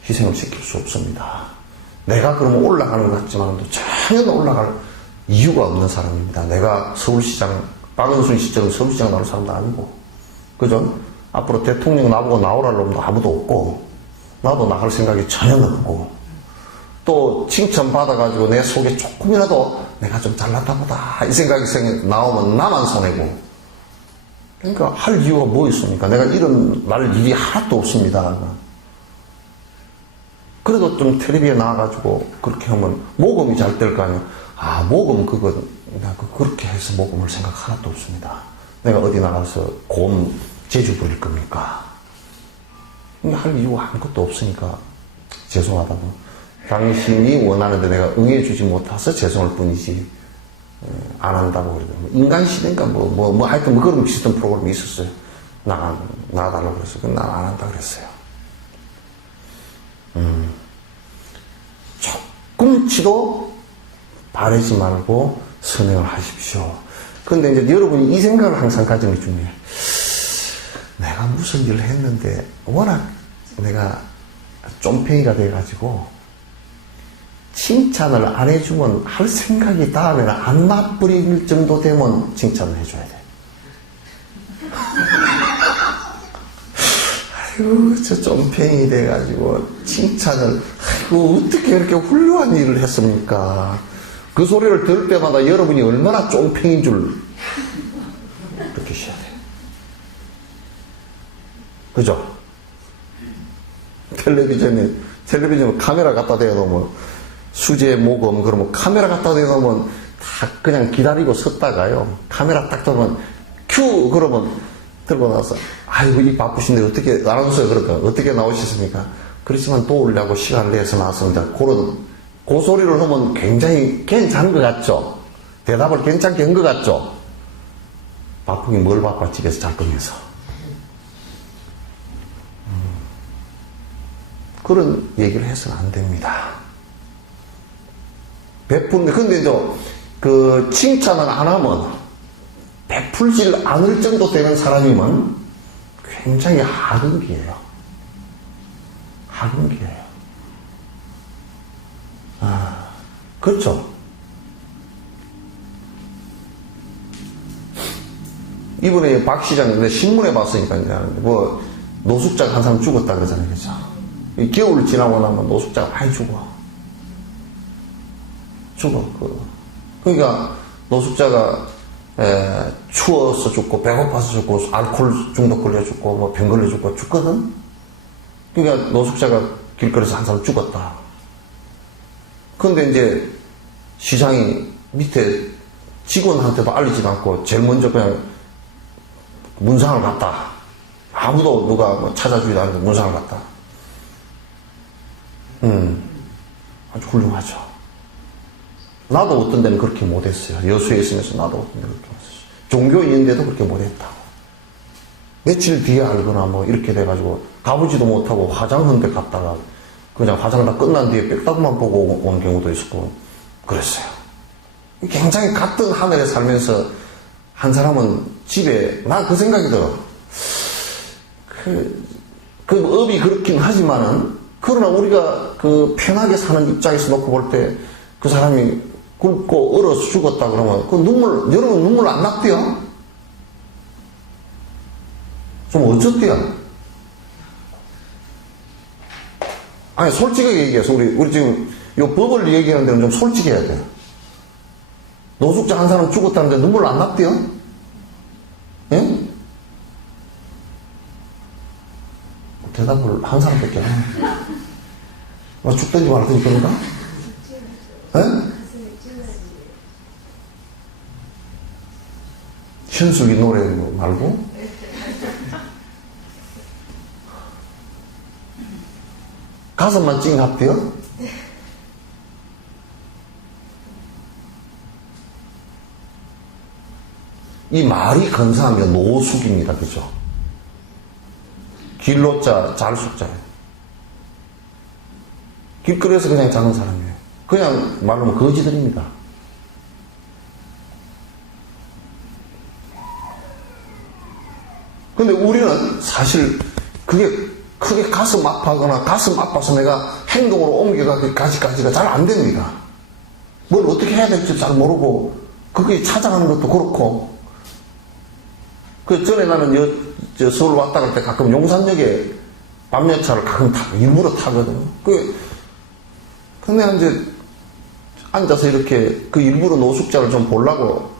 희생을 시킬 수 없습니다. 내가 그러면 올라가는 것 같지만 전혀 올라갈 이유가 없는 사람입니다. 내가 서울시장, 박은순 시절은 서울시장 나올 사람도 아니고, 그죠? 앞으로 대통령 나보고 나오라는 놈도 아무도 없고, 나도 나갈 생각이 전혀 없고, 또 칭찬받아가지고 내 속에 조금이라도 내가 좀 잘났다 보다, 이 생각이 나오면 나만 손해고. 그러니까 할 이유가 뭐 있습니까? 내가 이런 날 일이 하나도 없습니다. 그래도 좀 텔레비에 나와가지고 그렇게 하면 모금이 잘 될 거 아니에요. 아, 모금 내가 그렇게 해서 모금을 생각 하나도 없습니다. 내가 어디 나가서 곰 제주 부릴 겁니까? 할 이유가 아무것도 없으니까 죄송하다고. 당신이 원하는데 내가 응해주지 못해서 죄송할 뿐이지 안 한다고 그러더라고요. 인간시대인가 하여튼 그런 비슷한 프로그램이 있었어요. 나가달라고 그랬어요. 난 안 한다 그랬어요. 조금치도 바라지 말고 선행을 하십시오. 그런데 이제 여러분이 이 생각을 항상 가지는 게 중요해요. 내가 무슨 일을 했는데 워낙 내가 쫌팽이가 돼가지고 칭찬을 안 해주면 할 생각이 다음에는 안 나버릴 정도 되면 칭찬을 해줘야 돼. 아이고, 저 쫌팽이 돼가지고 칭찬을, 아이고, 어떻게 이렇게 훌륭한 일을 했습니까? 그 소리를 들을 때마다 여러분이 얼마나 쫌팽인 줄 느끼셔야 돼요. 그죠? 텔레비전에 카메라 갖다 대놓으면 수제 모금 그러면 카메라 갖다 대놓으면 다 그냥 기다리고 섰다가요. 카메라 딱 들면 큐 그러면 들고 나서 아이고 이 바쁘신데 어떻게 아나운서에 그럴까 어떻게 나오셨습니까? 그렇지만 도우려고 시간을 내서 나왔습니다. 그 소리를 하면 굉장히 괜찮은 것 같죠? 대답을 괜찮게 한 것 같죠? 바쁘긴 뭘 바빠 집에서 잘 거면서 그런 얘기를 해서는 안 됩니다. 근데 이제 그 칭찬을 안 하면 베풀질 않을 정도 되는 사람이면 굉장히 하근기예요. 하근기예요. 그렇죠. 이번에 박 시장 신문에 봤으니까 뭐 노숙자가 한 사람 죽었다 그러잖아요. 그죠? 겨울 지나고 나면 노숙자가 많이 죽어. 그러니까 노숙자가 추워서 죽고 배고파서 죽고 알코올 중독 걸려 죽고 뭐 병 걸려 죽고 죽거든. 그러니까 노숙자가 길거리에서 한 사람 죽었다. 그런데 이제 시장이 밑에 직원한테도 알리지도 않고 제일 먼저 그냥 문상을 갔다. 아무도 누가 뭐 찾아주지도 않는데 문상을 갔다. 아주 훌륭하죠. 나도 어떤 데는 그렇게 못했어요. 여수에 있으면서 나도 어떤 데는 그렇게 못했어요. 종교인인데도 그렇게 못했다고. 며칠 뒤에 알거나 뭐 이렇게 돼가지고 가보지도 못하고 화장하는데 갔다가 그냥 화장 다 끝난 뒤에 빽다구만 보고 온 경우도 있었고 그랬어요. 굉장히 같은 하늘에 살면서 한 사람은 집에 나 그 생각이 들어. 그 업이 그렇긴 하지만은 그러나 우리가 그 편하게 사는 입장에서 놓고 볼 때 그 사람이 굶고 얼어서 죽었다 그러면 그 눈물, 여러분 눈물 안 났대요? 좀 어쩌대요? 아니, 솔직하게 얘기해서 우리 지금 요 법을 얘기하는 데는 좀 솔직해야 돼요. 노숙자 한 사람 죽었다는데 눈물 안 났대요? 예? 대답을 한 사람밖에 안 해. 죽든지 말든지 그런가? 예? 현숙이 노래 말고? 가슴만 찡합대요? 이 말이 근사하면 노숙입니다. 그죠? 길로자, 잘숙자예요. 길거리에서 그냥 자는 사람이에요. 그냥 말하면 거지들입니다. 근데 우리는 사실 그게 크게 가슴 아파하거나 가슴 아파서 내가 행동으로 옮겨가기까지가 잘 안 됩니다. 뭘 어떻게 해야 될지 잘 모르고 그게 찾아가는 것도 그렇고 그 전에 나는 서울 왔다 갈 때 가끔 용산역에 밤열차를 가끔 일부러 타거든요. 근데 이제 앉아서 이렇게 그 일부러 노숙자를 좀 보려고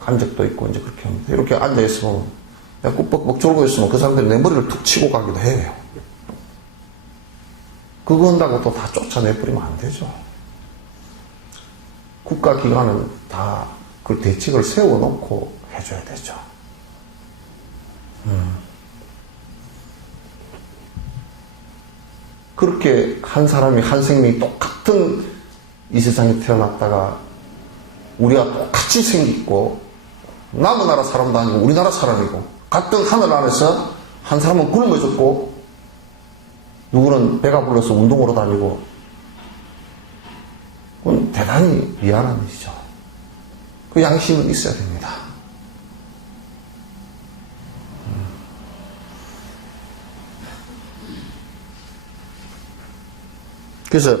간 적도 있고 이제 그렇게 합니다. 이렇게 앉아있으면 내가 꾹뻑뻑 졸고 있으면 그 사람들이 내 머리를 툭 치고 가기도 해요. 그거 한다고 또 다 쫓아내버리면 안 되죠. 국가기관은 다 그 대책을 세워놓고 해줘야 되죠. 그렇게 한 사람이 한 생명이 똑같은 이 세상에 태어났다가 우리가 똑같이 생겼고 남의 나라 사람도 아니고 우리나라 사람이고 같은 하늘 안에서 한 사람은 굶어 죽고 누구는 배가 불러서 운동으로 다니고 그건 대단히 미안한 일이죠. 그 양심은 있어야 됩니다. 그래서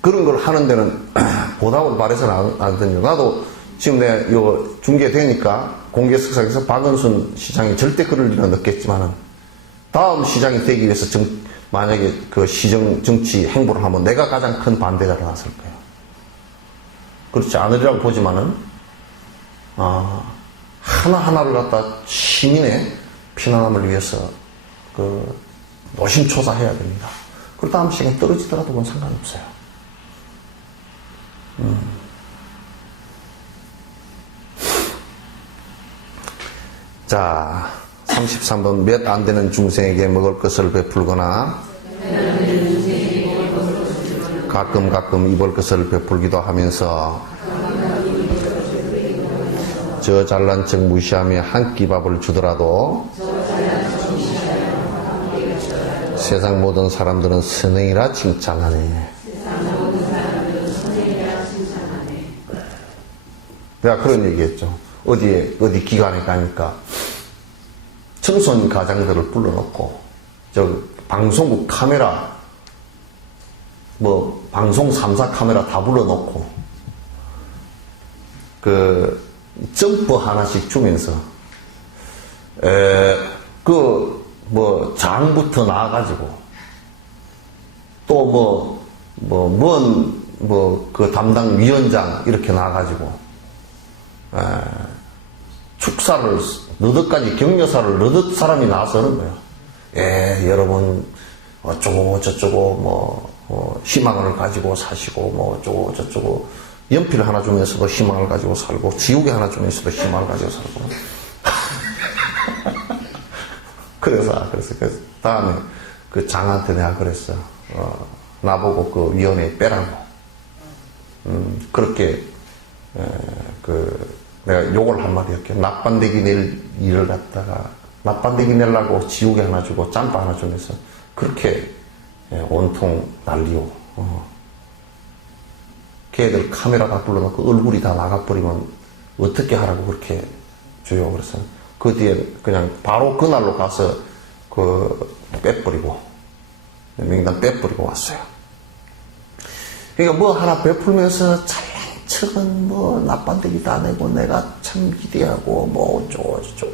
그런 걸 하는 데는 보답을 바래서는 안 되거든요. 나도 지금 내가 이거 중계되니까 공개석상에서 박은순 시장이 절대 그럴 일은 없겠지만은 다음 시장이 되기 위해서 만약에 그 시정 정치 행보를 하면 내가 가장 큰 반대자로 나설 거예요. 그렇지 않으리라고 보지만은 하나하나를 갖다 시민의 편안함을 위해서 그 노심초사해야 됩니다. 그 다음 시간에 떨어지더라도 그건 상관없어요. 자, 33번 몇 안 되는 중생에게 먹을 것을 베풀거나 가끔 입을 것을 베풀기도 하면서 저 잘난 척 무시하며 한 끼 밥을 주더라도 세상 모든 사람들은 선행이라 칭찬하네. 내가 그런 얘기했죠. 어디 기관에 가니까 청소년 가장들을 불러놓고 방송국 카메라 방송 3사 카메라 다 불러놓고 점퍼 하나씩 주면서 장부터 나와가지고 또 그 담당 위원장 이렇게 나와가지고 축사를, 너댓까지 격려사를 너댓 사람이 나와서 하는 거예요. 여러분, 어쩌고 저쩌고, 희망을 가지고 사시고, 어쩌고 저쩌고, 연필 하나 주면서도 희망을 가지고 살고, 지우개 하나 주면서도 희망을 가지고 살고. 그래서 그 다음에 그 장한테 내가 그랬어. 나보고 그 위원회에 빼라고. 그렇게, 내가 욕을 한마디 할게. 납반대기 낼 일을 갖다가, 납반대기 내려고 지우개 하나 주고 짬바 하나 주면서 그렇게 온통 난리고, 걔들 카메라 다 불러놓고 얼굴이 다 나가버리면 어떻게 하라고 그렇게 줘요. 그래서 그 뒤에 그냥 바로 그날로 가서 빼버리고, 명단 빼버리고 왔어요. 그러니까 뭐 하나 베풀면서 잘난 척은 납반대기 다 내고 내가 참 기대하고 어쩌고 저쩌고.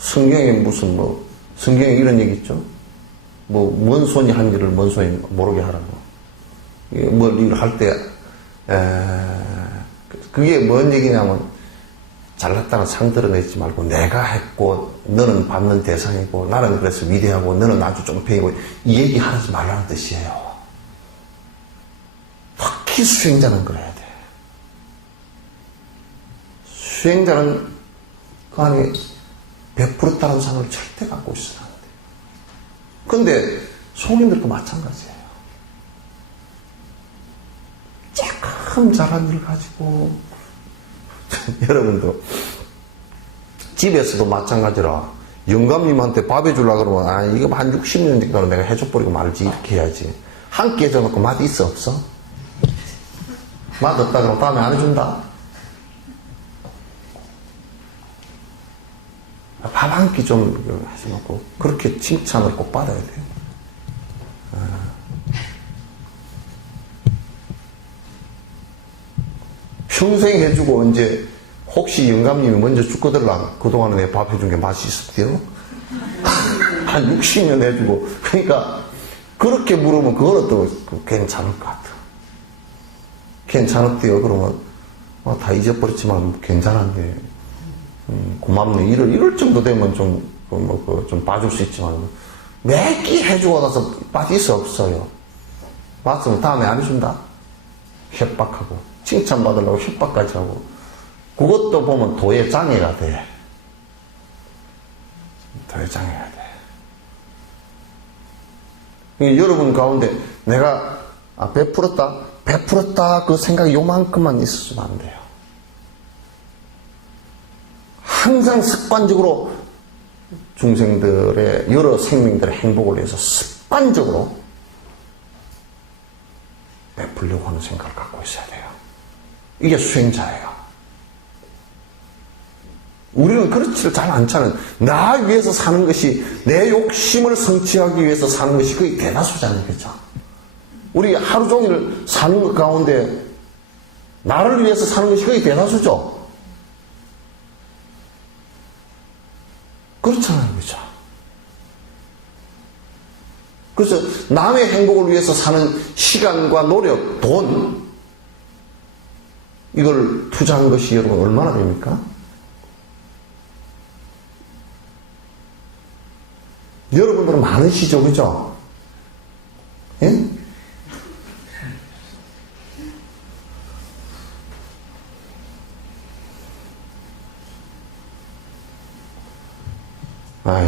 성경에 성경에 이런 얘기 있죠? 먼 손이 한 일을 먼 손이 모르게 하라고. 이걸 할 때, 그게 뭔 얘기냐면, 잘났다는 상 드러내지 말고, 내가 했고, 너는 받는 대상이고, 나는 그래서 위대하고, 너는 아주 쫑팽이고, 이 얘기 하지 말라는 뜻이에요. 특히 수행자는 그래야 돼. 수행자는 그 안에 베풀었다는 상을 절대 갖고 있어야 안 돼. 근데 성인들도 마찬가지예요. 조금 잘한 일 가지고 여러분도 집에서도 마찬가지라 영감님한테 밥 해주려고 그러면 이거 한 60년 정도는 내가 해줘버리고 말지 이렇게 해야지. 한 끼 해줘놓고 맛 있어 없어? 맛 없다 그러면 다음에 안 해준다? 밥 한 끼 좀 해줘놓고 그렇게 칭찬을 꼭 받아야 돼요. 평생 해주고 이제 혹시 영감님이 먼저 죽거들라 그동안에 내 밥 해준 게 맛이 있었대요? 한 60년 해주고 그러니까 그렇게 물으면 그거는 또 괜찮을 것 같아. 괜찮았대요. 그러면 다 잊어버렸지만 괜찮은데 고맙네. 이럴 정도 되면 좀 봐줄 수 있지만 매 끼 해주고 나서 맛 있어 없어요. 맛은 다음에 안 해준다? 협박하고 칭찬받으려고 협박까지 하고 그것도 보면 도의 장애가 돼. 도의 장애가 돼. 여러분 가운데 내가 베풀었다 그 생각이 요만큼만 있으면 안 돼요. 항상 습관적으로 중생들의 여러 생명들의 행복을 위해서 습관적으로 베풀려고 하는 생각을 갖고 있어야 돼요. 이게 수행자예요. 우리는 그렇지를 잘 않잖아요. 나 위해서 사는 것이 내 욕심을 성취하기 위해서 사는 것이 거의 대다수잖아요. 그렇죠? 우리 하루 종일 사는 것 가운데 나를 위해서 사는 것이 거의 대다수죠. 그렇잖아요. 그렇죠? 그래서 남의 행복을 위해서 사는 시간과 노력, 돈 이걸 투자한 것이 여러분 얼마나 됩니까? 여러분들은 많으시죠, 그죠? 예?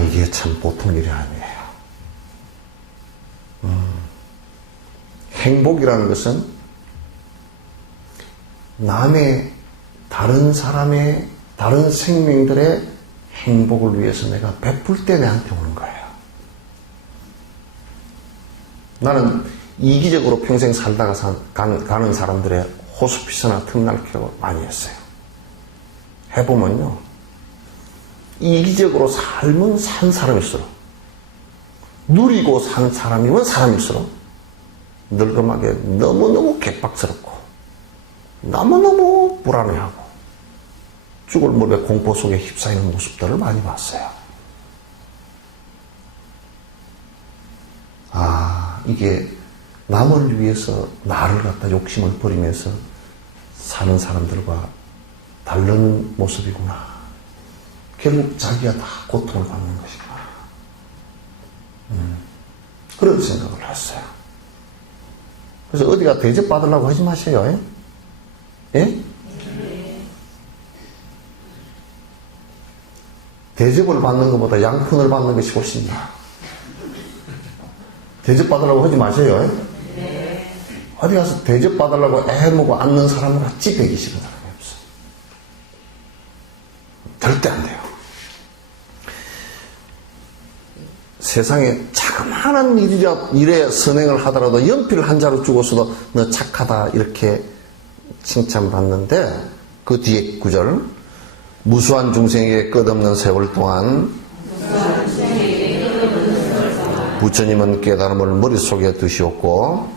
이게 참 보통 일이 아니에요. 행복이라는 것은 다른 사람의, 다른 생명들의 행복을 위해서 내가 베풀 때 내한테 오는 거예요. 나는 이기적으로 평생 살다가 가는 사람들의 호스피스나 틈날케로 많이 했어요. 해보면요. 이기적으로 삶은 산 사람일수록, 누리고 산 사람이면 사람일수록 늙음하게 너무너무 개빡스럽고 너무너무 불안해하고 죽을 무렵에 공포 속에 휩싸이는 모습들을 많이 봤어요. 이게 남을 위해서 나를 갖다 욕심을 버리면서 사는 사람들과 다른 모습이구나. 결국 자기가 다 고통을 받는 것이구나. 그런 생각을 했어요. 그래서 어디가 대접 받으려고 하지 마세요. 예? 대접을 받는 것보다 양푼을 받는 것이 훨씬 나아. 대접 받으려고 하지 마세요. 어디 가서 대접 받으려고 애먹고 앉는 사람은 같이 배기 싫은 사람이 없어. 절대 안 돼요. 세상에 자그마한 일에 선행을 하더라도 연필 한 자루 주고서도 너 착하다 이렇게 칭찬받는데 그 뒤에 구절 무수한 중생에게 끝없는 세월 동안 부처님은 깨달음을 머릿속에 두시옵고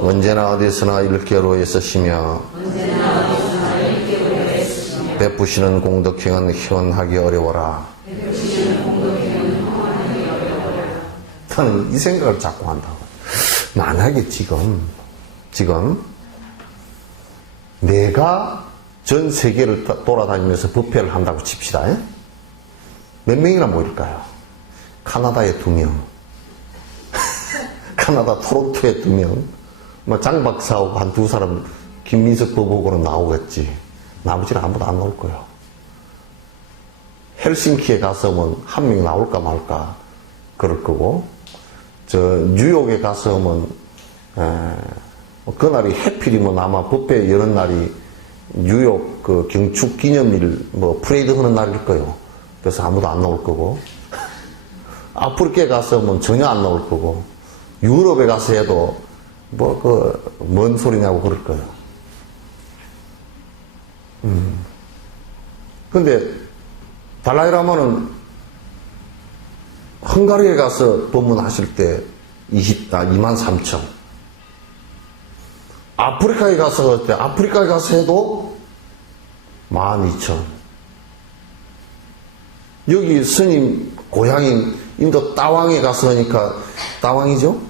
언제나 어디서나 일개로 애쓰시며 베푸시는 공덕행은 현하기 어려워라. 나는 이 생각을 자꾸 한다고. 만약에 지금 내가 전 세계를 돌아다니면서 법회를 한다고 칩시다. 몇 명이나 모일까요? 카나다에 2명, 카나다 토론토에 2명, 뭐 장박사하고 한 2사람 김민석 법옥으로 나오겠지. 나머지는 아무도 안 나올 거예요. 헬싱키에 가서 뭐 1명 나올까 말까 그럴 거고, 저 뉴욕에 가서 뭐 그날이 해필이면 아마 법회 여는 날이 뉴욕 그 경축 기념일 뭐 프레이드 하는 날일 거예요. 그래서 아무도 안 나올 거고, 아프리카에 가서 뭐 전혀 안 나올 거고, 유럽에 가서 해도 뭐 그 뭔 소리냐고 그럴 거예요. 근데 달라이라마는 헝가리에 가서 법문하실 때 23,000. 아프리카에 가서 해도 12,000. 여기 스님 고향인 인도 따왕에 가서 하니까, 따왕이죠?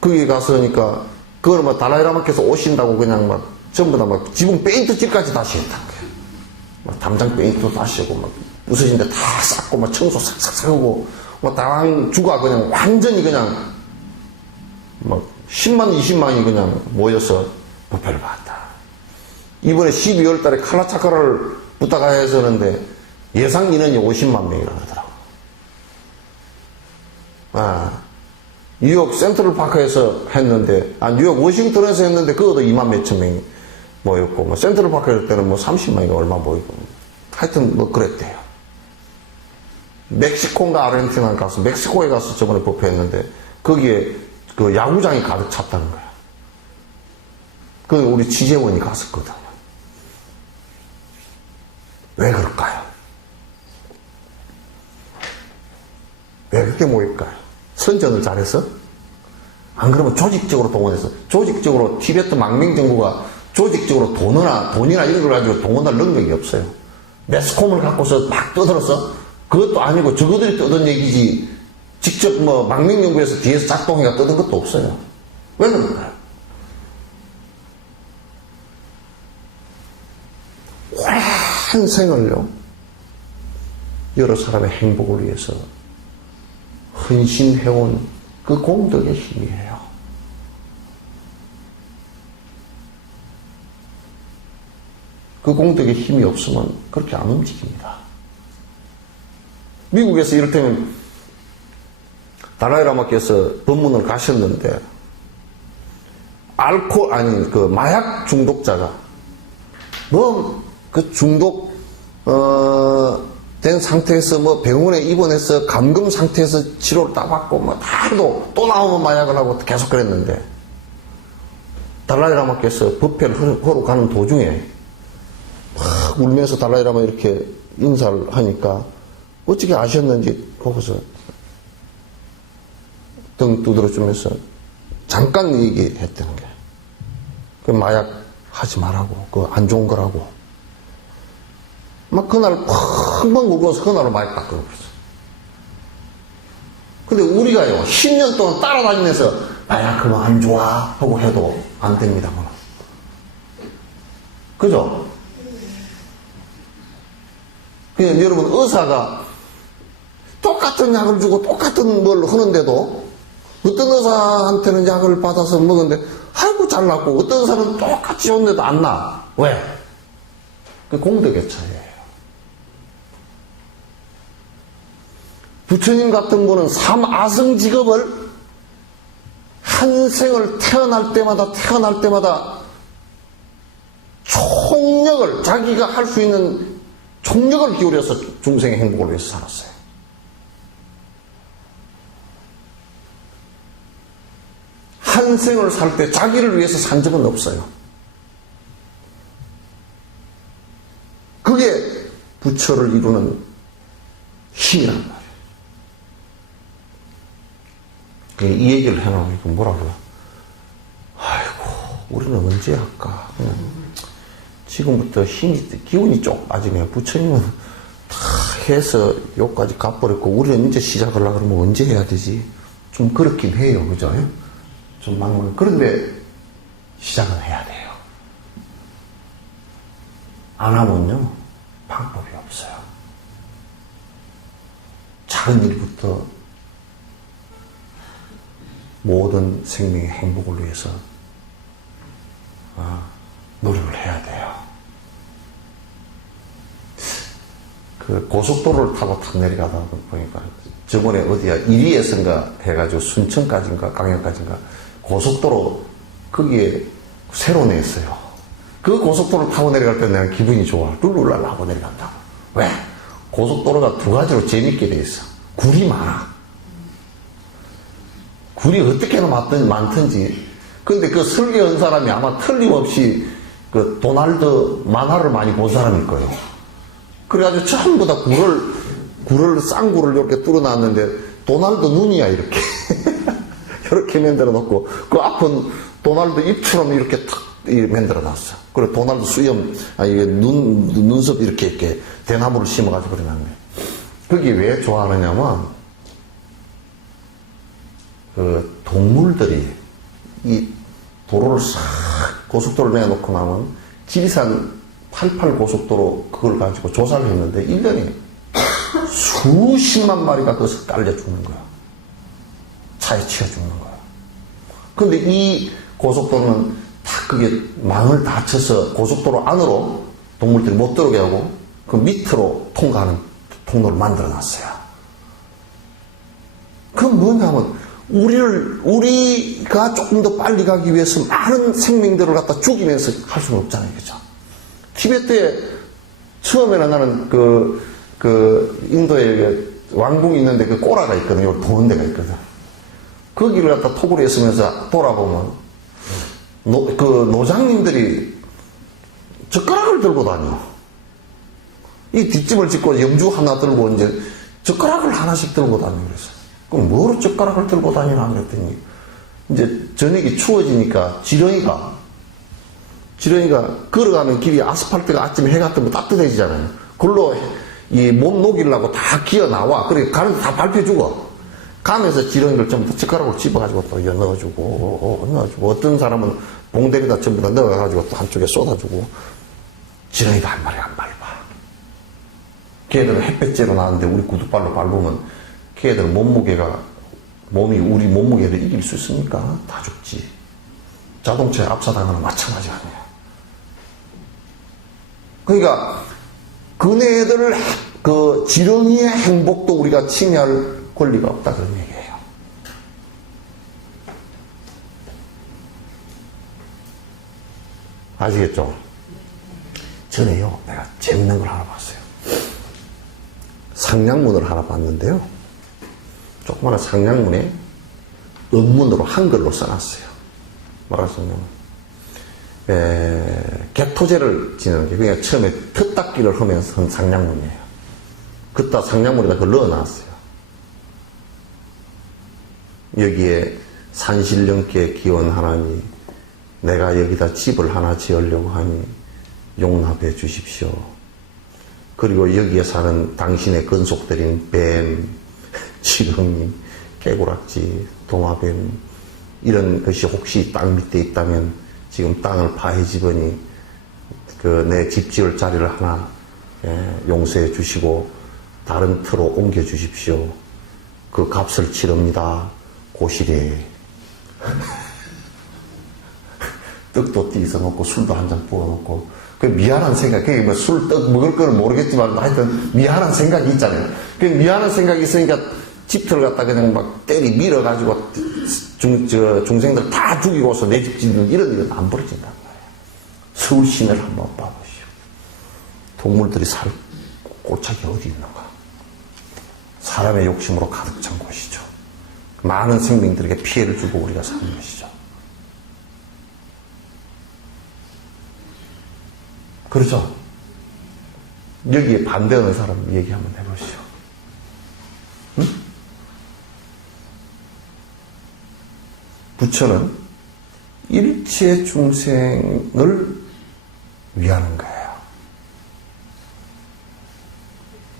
거기 가서 하니까, 그걸 뭐 달라이라마께서 오신다고 그냥 막 전부 다 막 지붕 페인트칠까지 다시 했다. 막 담장 페인트도 다시 하고, 막 부서진 데 다 쌓고, 막 청소 싹싹 하고, 뭐 따왕 주가 그냥 완전히 그냥 막 10만, 20만이 그냥 모여서 부패를 받았다. 이번에 12월 달에 칼라차카를 부탁하여 해서 하는데 예상 인원이 50만 명이라고 하더라고. 뉴욕 센트럴 파크에서 했는데, 뉴욕 워싱턴에서 했는데, 그것도 2만 몇천 명이 모였고, 뭐, 센트럴 파크 할 때는 뭐 30만이 얼마 모이고, 하여튼 뭐 그랬대요. 멕시코인가 아르헨티나 가서, 멕시코에 가서 저번에 법회했는데, 거기에 그 야구장이 가득 찼다는 거야. 그 우리 취재원이 갔었거든. 왜 그럴까요? 왜 그렇게 모일까요? 선전을 잘해서? 안 그러면 조직적으로 동원해서, 조직적으로 티베트 망명정부가 조직적으로 돈이나 이런 걸 가지고 동원할 능력이 없어요. 매스콤을 갖고서 막 떠들어서, 그것도 아니고 저거들이 떠든 얘기지, 직접 뭐 망명정부에서 뒤에서 작동해가 떠든 것도 없어요. 왜 그럴까요? 오랜 생을요, 여러 사람의 행복을 위해서 헌신해온 그 공덕의 힘이에요. 그 공덕의 힘이 없으면 그렇게 안 움직입니다. 미국에서 이를테면 달라이라마께서 법문을 가셨는데 그 마약 중독자가 그 중독 된 상태에서 뭐 병원에 입원해서 감금 상태에서 치료를 다 받고 뭐 다 해도 또 나오면 마약을 하고 계속 그랬는데 달라이라마께서 법회를 하러 가는 도중에 막 울면서 달라이라마 이렇게 인사를 하니까 어떻게 아셨는지 거기서 등 두드려주면서 잠깐 얘기했다는 거예요. 그 마약 하지 말라고, 그거 안 좋은 거라고. 막 그날 펑펑 울고서 그날로 마약 딱 끊어버렸어. 근데 우리가요, 10년 동안 따라다니면서, 야, 그거 안 좋아. 하고 해도 안 됩니다. 그죠? 그냥 여러분, 의사가 똑같은 약을 주고 똑같은 걸 하는데도, 어떤 의사한테는 약을 받아서 먹었는데, 아이고, 잘 낫고, 어떤 의사는 똑같이 줬는데도 안 나. 왜? 그 공덕의 차이예요. 부처님 같은 분은 삼아성 직업을 한 생을 태어날 때마다 총력을, 자기가 할 수 있는 총력을 기울여서 중생의 행복을 위해서 살았어요. 한 생을 살 때 자기를 위해서 산 적은 없어요. 그게 부처를 이루는 힘이란 말이에요. 이 얘기를 해놓으니까 뭐라고요? 아이고, 우리는 언제 할까? 지금부터 기운이 쪽 빠지네요. 부처님은 다 해서 여기까지 가버렸고, 우리는 이제 시작을 하려고 그러면 언제 해야 되지? 좀 그렇긴 해요. 그죠? 좀 막막. 그런데 시작은 해야 돼요. 안 하면요, 방법이 없어요. 작은 일부터 모든 생명의 행복을 위해서 노력을 해야 돼요. 그 고속도로를 타고 탁 내려가다 보니까 저번에 어디야 이리에선가 해가지고 순천까지인가 강릉까지인가 고속도로 거기에 새로 냈어요. 그 고속도로를 타고 내려갈 때 내가 기분이 좋아. 룰루랄라 하고 내려간다고. 왜? 고속도로가 두 가지로 재밌게 돼 있어. 굴이 많아. 굴이 어떻게나 많든지. 근데 그 설계한 사람이 아마 틀림없이 그 도날드 만화를 많이 본 사람일 거예요. 그래가지고 전부 다 쌍굴을 이렇게 뚫어놨는데 도날드 눈이야, 이렇게. 이렇게 만들어 놓고, 그 앞은 도날드 입처럼 이렇게 탁 만들어 놨어. 그리고 도날드 수염, 눈썹 이렇게 대나무를 심어가지고 그래 놨네. 그게 왜 좋아하느냐면, 그 동물들이 이 도로를 싹 고속도로를 내놓고 나면 지리산 88 고속도로 그걸 가지고 조사를 했는데 1년에 수십만 마리가 거기서 깔려 죽는 거야. 차에 치여 죽는 거야. 근데 이 고속도로는 다 그게 망을 닫혀서 고속도로 안으로 동물들이 못 들어오게 하고 그 밑으로 통과하는 통로를 만들어 놨어요. 그건 뭐냐면 우리가 조금 더 빨리 가기 위해서 많은 생명들을 갖다 죽이면서 할 수는 없잖아요. 그죠? 티베트에 처음에는 나는 인도에 왕궁이 있는데 그 꼬라가 있거든요. 도는 데가 있거든. 거기를 갖다 톱으로 했으면서 돌아보면 노장님들이 젓가락을 들고 다녀. 이 뒷짐을 짓고 염주 하나 들고 이제 젓가락을 하나씩 들고 다녀. 그래서. 그럼 뭐로 젓가락을 들고 다니나 그랬더니 이제 저녁이 추워지니까 지렁이가 걸어가는 길이 아스팔트가 아침에 해가 뜨면 따뜻해지잖아요. 그걸로 이 몸 녹이려고 다 기어 나와. 그래 가는데 다 밟혀 죽어. 가면서 지렁이를 전부 다 젓가락으로 집어가지고 또 넣어주고 어떤 사람은 봉대리다 전부 다 넣어가지고 또 한쪽에 쏟아주고 지렁이가 한 마리 안 밟아. 걔들은 햇볕째로 나왔는데 우리 구두발로 밟으면 걔들 몸이 우리 몸무게를 이길 수 있습니까? 다 죽지. 자동차에 압사당하는 마찬가지 아니에요. 그러니까 그네들 그 지렁이의 행복도 우리가 침해할 권리가 없다 그런 얘기예요. 아시겠죠? 전에요 내가 재밌는 걸 하나 봤어요. 상냥문을 하나 봤는데요. 조그마한 상냥문에 은문으로 한글로 써놨어요. 뭐라 썼냐면 객토제를 지내는 게 그냥 처음에 텄닦기를 하면서 한 상냥문이에요. 그따 상냥문에다 그걸 넣어놨어요. 여기에 산신령께 기원하나니 내가 여기다 집을 하나 지으려고 하니 용납해 주십시오. 그리고 여기에 사는 당신의 근속들인 뱀, 지렁이, 깨구락지, 도마뱀 이런 것이 혹시 땅 밑에 있다면 지금 땅을 파헤집으니 그 내 집 지을 자리를 하나 용서해 주시고 다른 터로 옮겨 주십시오. 그 값을 치릅니다. 고시래. 떡도 띠서 먹고 술도 한 잔 부어 먹고 그 미안한 생각, 그게 뭐 술, 떡 먹을 거는 모르겠지만 하여튼 미안한 생각이 있잖아요. 그 미안한 생각이 있으니까 집터를 갖다 그냥 막 때리 밀어가지고 중생들 다 죽이고서 내 집 짓는 이런 일은 안 벌어진단 말이에요. 서울 시내를 한번 봐보시오. 동물들이 살 골짜기 어디 있는가? 사람의 욕심으로 가득 찬 곳이죠. 많은 생명들에게 피해를 주고 우리가 사는 것이죠. 그렇죠? 여기에 반대하는 사람 얘기 한번 해보시오. 응? 부처는 일체 중생을 위하는 거예요.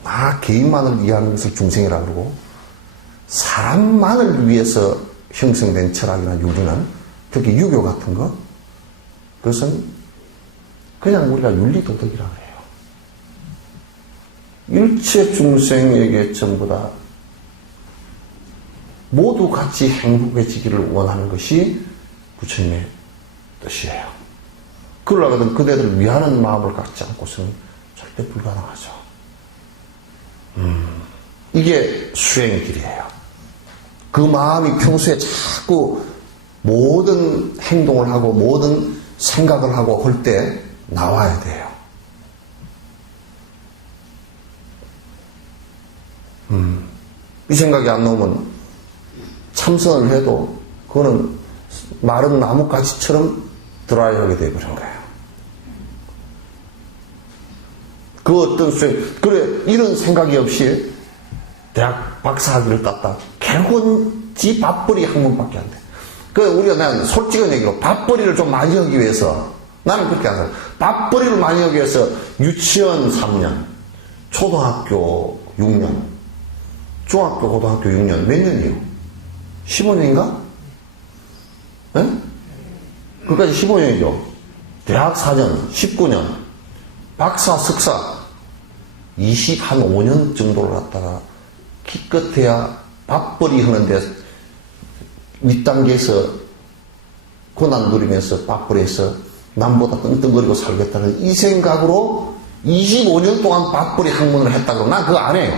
나 개인만을 위하는 것을 중생이라고 그러고 사람만을 위해서 형성된 철학이나 윤리는 특히 유교 같은 거 그것은 그냥 우리가 윤리도덕이라고 해요. 일체 중생에게 전부 다 모두 같이 행복해지기를 원하는 것이 부처님의 뜻이에요. 그러려거든 그대들을 위하는 마음을 갖지 않고서는 절대 불가능하죠. 이게 수행의 길이에요. 그 마음이 평소에 자꾸 모든 행동을 하고 모든 생각을 하고 할 때 나와야 돼요. 이 생각이 안 나오면 참선을 해도 그거는 마른 나뭇가지처럼 드라이하게 되어버린 거예요. 그 어떤 수행, 그래, 이런 생각이 없이 대학 박사학위를 땄다. 결국은 지 밥벌이 학문밖에 안 돼. 우리가 난 솔직한 얘기로 밥벌이를 좀 많이 하기 위해서 나는 그렇게 안 해요. 밥벌이를 많이 하기 위해서 유치원 3년, 초등학교 6년, 중학교, 고등학교 6년, 몇 년이요? 15년인가? 네? 그까지 15년이죠. 대학 4년, 19년, 박사, 석사, 25년 정도를 갖다가 기껏해야 밥벌이 하는데 윗단계에서 고난 누리면서 밥벌이해서 남보다 떵떵거리고 살겠다는 이 생각으로 25년 동안 밥벌이 학문을 했다고 난 그거 안 해요.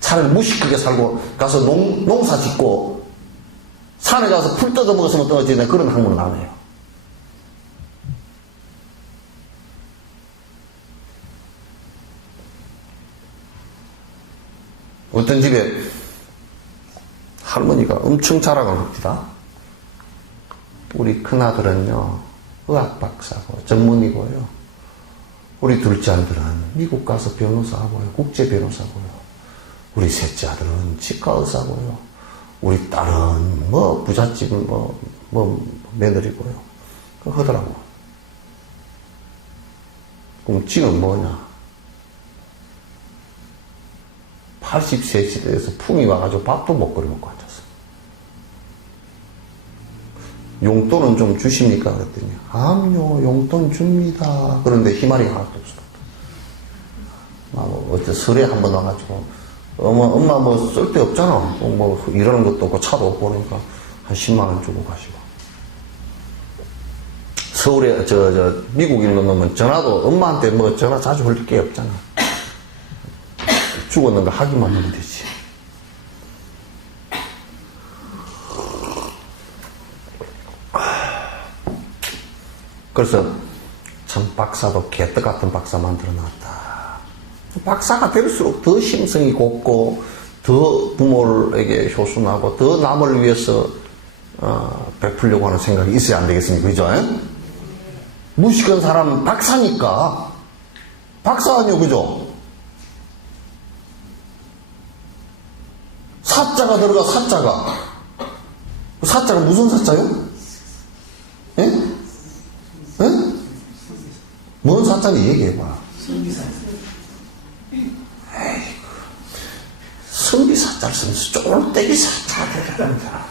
차라리 무식하게 살고 가서 농사 짓고 산에 가서 풀 뜯어 먹었으면 떨어지네. 그런 학문은 안 해요. 어떤 집에 할머니가 엄청 자랑을 합니다. 우리 큰아들은요 의학 박사고 전문이고요. 우리 둘째 아들은 미국 가서 변호사하고요. 국제 변호사고요. 우리 셋째 아들은 치과 의사고요. 우리 딸은 뭐 부잣집을 뭐 며느리고요. 그거 하더라고. 그럼 지는 뭐냐? 80세 시대에서 풍이 와가지고 밥도 못 끓여 먹고 앉았어. 용돈은 좀 주십니까? 그랬더니, 아니요, 용돈 줍니다. 그런데 희망이 하나도 없어. 어째 설에 한번 와가지고, 엄마 뭐 쓸 데 없잖아. 뭐 이러는 것도 없고 차도 없고 그러니까 한 10만원 주고 가시고. 서울에, 미국 일로 놓으면 전화도 엄마한테 뭐 전화 자주 할 게 없잖아. 죽었는 거 하기만 하면 되지. 그래서 참 박사도 개떡 같은 박사 만들어 놨다. 박사가 될수록 더 심성이 곱고 더 부모에게 효순하고 더 남을 위해서 베풀려고 하는 생각이 있어야 안 되겠습니까? 그죠? 무식한 사람은 박사니까 박사 아니요, 그죠? 사자가 들어가, 사자가. 사자가 무슨 사자요? 예? 예? 뭔 사자인지 얘기해봐. 에이구. 선비사자 박사를 쓰면서 쫄대기 사차가 되랍니다.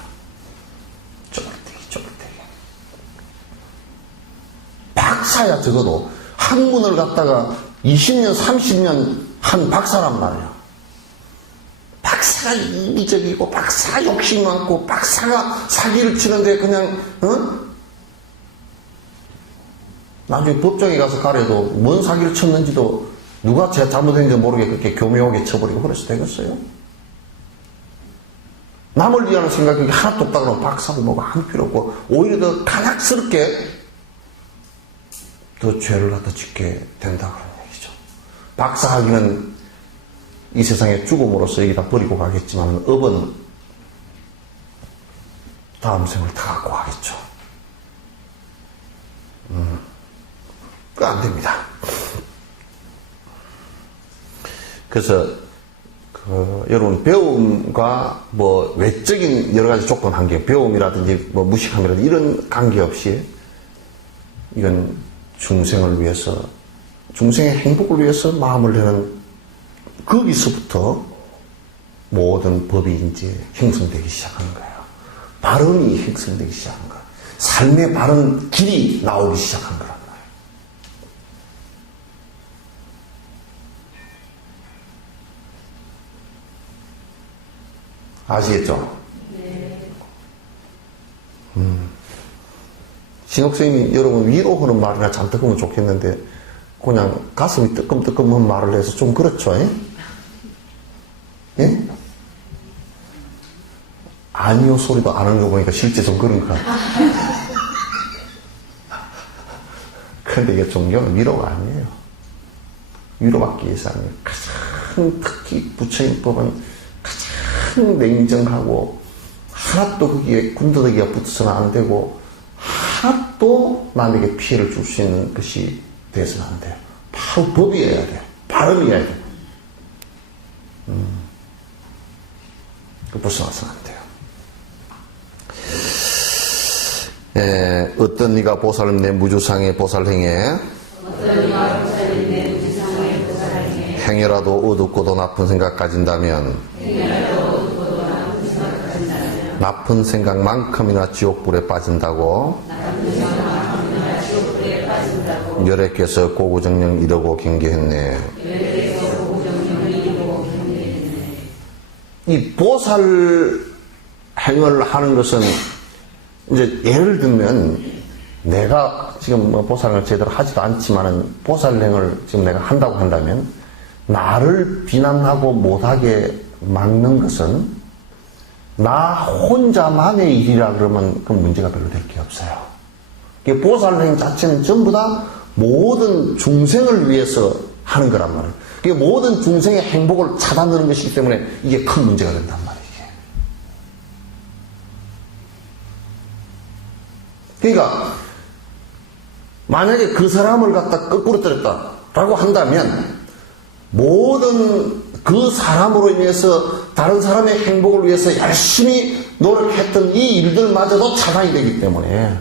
쫄대기. 박사야 적어도 학문을 갖다가 20년, 30년 한 박사란 말이야. 박사가 이기적이고, 박사가 욕심 많고, 박사가 사기를 치는데 그냥, 나중에 법정에 가서 가려도 뭔 사기를 쳤는지도 누가 잘못했는지 모르게 그렇게 교묘하게 쳐버리고 그래서 되겠어요? 남을 위하는 생각이 하나도 없다 그러면 박사고 뭐가 한 필요 없고, 오히려 더 간악스럽게 더 죄를 갖다 짓게 된다 그런 얘기죠. 박사하기는 이 세상에 죽음으로써 여기다 버리고 가겠지만 업은 다음 생을 다 갖고 가겠죠. 그거 안 됩니다. 그래서 여러분 배움과 뭐 외적인 여러 가지 조건 관계, 배움이라든지 뭐 무식함이라든지 이런 관계 없이 이건 중생을 위해서, 중생의 행복을 위해서 마음을 내는, 거기서부터 모든 법이 이제 형성되기 시작하는 거예요. 발음이 형성되기 시작하는 거예요. 삶의 바른 길이 나오기 시작한 거란 말이에요. 아시겠죠? 네. 신옥생님이 여러분 위로하는 말이나 잔뜩 하면 좋겠는데 그냥 가슴이 뜨끔뜨끔한 말을 해서 좀 그렇죠? 예? 아니요 소리도 안 하는 거 보니까 실제 좀 그런 것 같아요. 그런데 이게 종교는 위로가 아니에요. 위로받기 위해서 아니에요. 가장 특히 부처님법은 가장 냉정하고 하나도 거기에 군더더기가 붙어서는 안 되고 하나도 남에게 피해를 줄 수 있는 것이 돼서는 안 돼요. 바로 법이어야 돼요. 발음이어야 돼요. 그 벗어나서는 안 돼요. 어떤 이가 보살님 내 무주상의 보살행에 행여라도 어둡고도 나쁜 생각 가진다면 나쁜 생각만큼이나 지옥불에 빠진다고 열애께서 고구정령 이러고 경계했네. 이 보살 행을 하는 것은 이제 예를 들면 내가 지금 뭐 보살행을 제대로 하지도 않지만은 보살행을 지금 내가 한다고 한다면 나를 비난하고 못하게 막는 것은 나 혼자만의 일이라 그러면 그 문제가 별로 될 게 없어요. 보살행 자체는 전부 다 모든 중생을 위해서 하는 거란 말이에요. 그게 모든 중생의 행복을 차단하는 것이기 때문에 이게 큰 문제가 된단 말이에요. 그러니까 만약에 그 사람을 갖다 거꾸로 때렸다라고 한다면 모든 그 사람으로 인해서 다른 사람의 행복을 위해서 열심히 노력했던 이 일들마저도 차단이 되기 때문에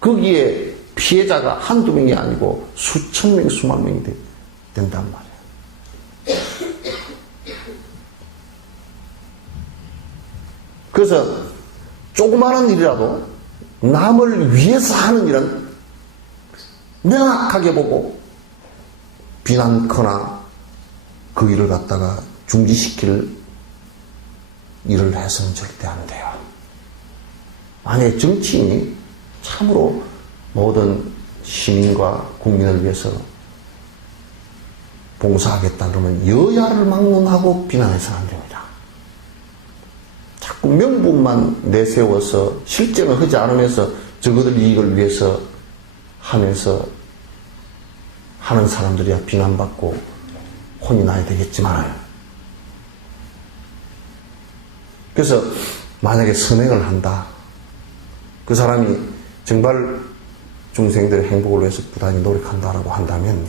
거기에 피해자가 한두 명이 아니고 수천 명, 수만 명이 된단 말이에요. 그래서 조그마한 일이라도 남을 위해서 하는 일은 명확하게 보고 비난거나 그 일을 갖다가 중지시킬 일을 해서는 절대 안 돼요. 만약에 정치인이 참으로 모든 시민과 국민을 위해서 봉사하겠다 그러면 여야를 막론하고 비난해서는 안 됩니다. 자꾸 명분만 내세워서 실제는 하지 않으면서 저거들 이익을 위해서 하면서 하는 사람들이야 비난받고 혼이 나야 되겠지만 그래서 만약에 선행을 한다. 그 사람이 정말 중생들의 행복을 위해서 부단히 노력한다라고 한다면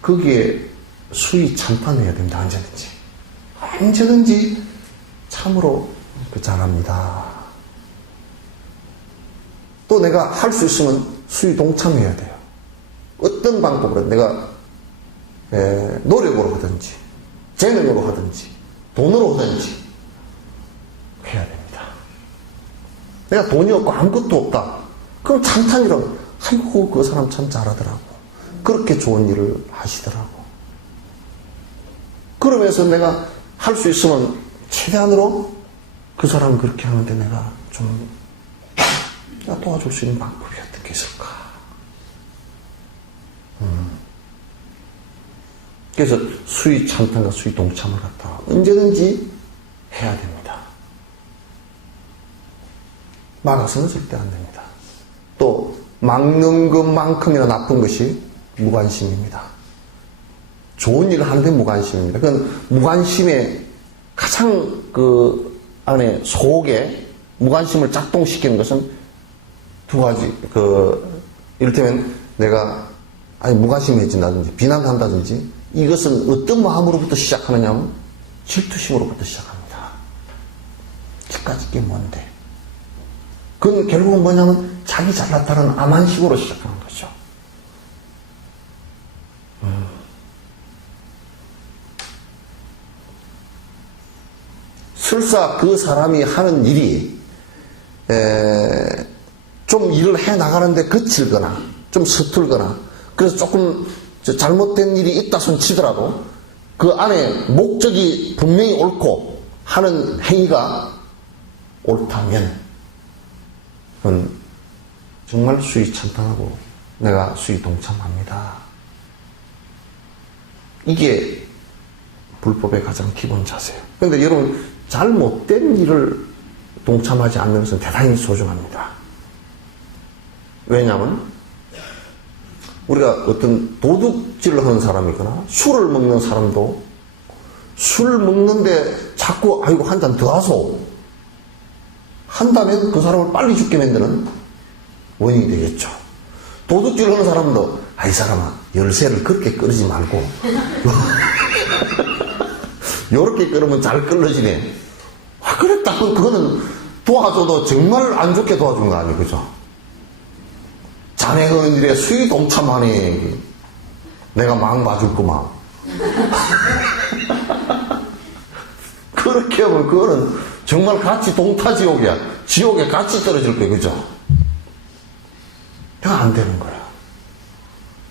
거기에 수위 참판해야 된다. 언제든지. 언제든지 참으로 잘합니다. 또 내가 할 수 있으면 수위 동참해야 돼요. 어떤 방법으로 내가 노력으로 하든지 재능으로 하든지 돈으로 하든지 해야 됩니다. 내가 돈이 없고 아무것도 없다. 그럼 찬탄이라고, 아이고 그 사람 참 잘하더라고. 그렇게 좋은 일을 하시더라고. 그러면서 내가 할 수 있으면 최대한으로 그 사람은 그렇게 하는데 내가 좀 도와줄 수 있는 방법이 어떻게 있을까. 그래서 수의 찬탄과 수의 동참을 갖다 언제든지 해야 됩니다. 막아서는 절대 안 됩니다. 또 막는 것만큼이나 나쁜 것이 무관심입니다. 좋은 일을 하는데 무관심입니다. 그건 무관심의 가장 그 안에 속에 무관심을 작동시키는 것은 두 가지. 이를테면 내가 무관심해진다든지 비난한다든지 이것은 어떤 마음으로부터 시작하느냐 하면 질투심으로부터 시작합니다. 집까지 게 뭔데? 그건 결국은 뭐냐면 자기 잘났다는 암한식으로 시작하는 거죠. 설사 그 사람이 하는 일이 좀 일을 해 나가는데 거칠거나 좀 서툴거나 그래서 조금 잘못된 일이 있다 손 치더라도 그 안에 목적이 분명히 옳고 하는 행위가 옳다면 그건 정말 수의 찬탄하고 내가 수의 동참합니다. 이게 불법의 가장 기본 자세예요. 그런데 여러분 잘못된 일을 동참하지 않는 것은 대단히 소중합니다. 왜냐하면 우리가 어떤 도둑질을 하는 사람이거나 술을 먹는 사람도 술 먹는데 자꾸 아이고 한 잔 더 하소 한다면 그 사람을 빨리 죽게 만드는 원인이 되겠죠. 도둑질을 하는 사람도 이 사람아 열쇠를 그렇게 끌지 말고 요렇게 끌으면 잘 끌어지네. 그랬다. 그거는 도와줘도 정말 안 좋게 도와준 거 아니에요. 그죠? 자네 하는 일에 수의 동참하네. 내가 막 봐줄구만. 그렇게 하면 그거는 정말 같이 동타지옥이야. 지옥에 같이 떨어질 거예요. 그죠? 그거 안 되는 거야.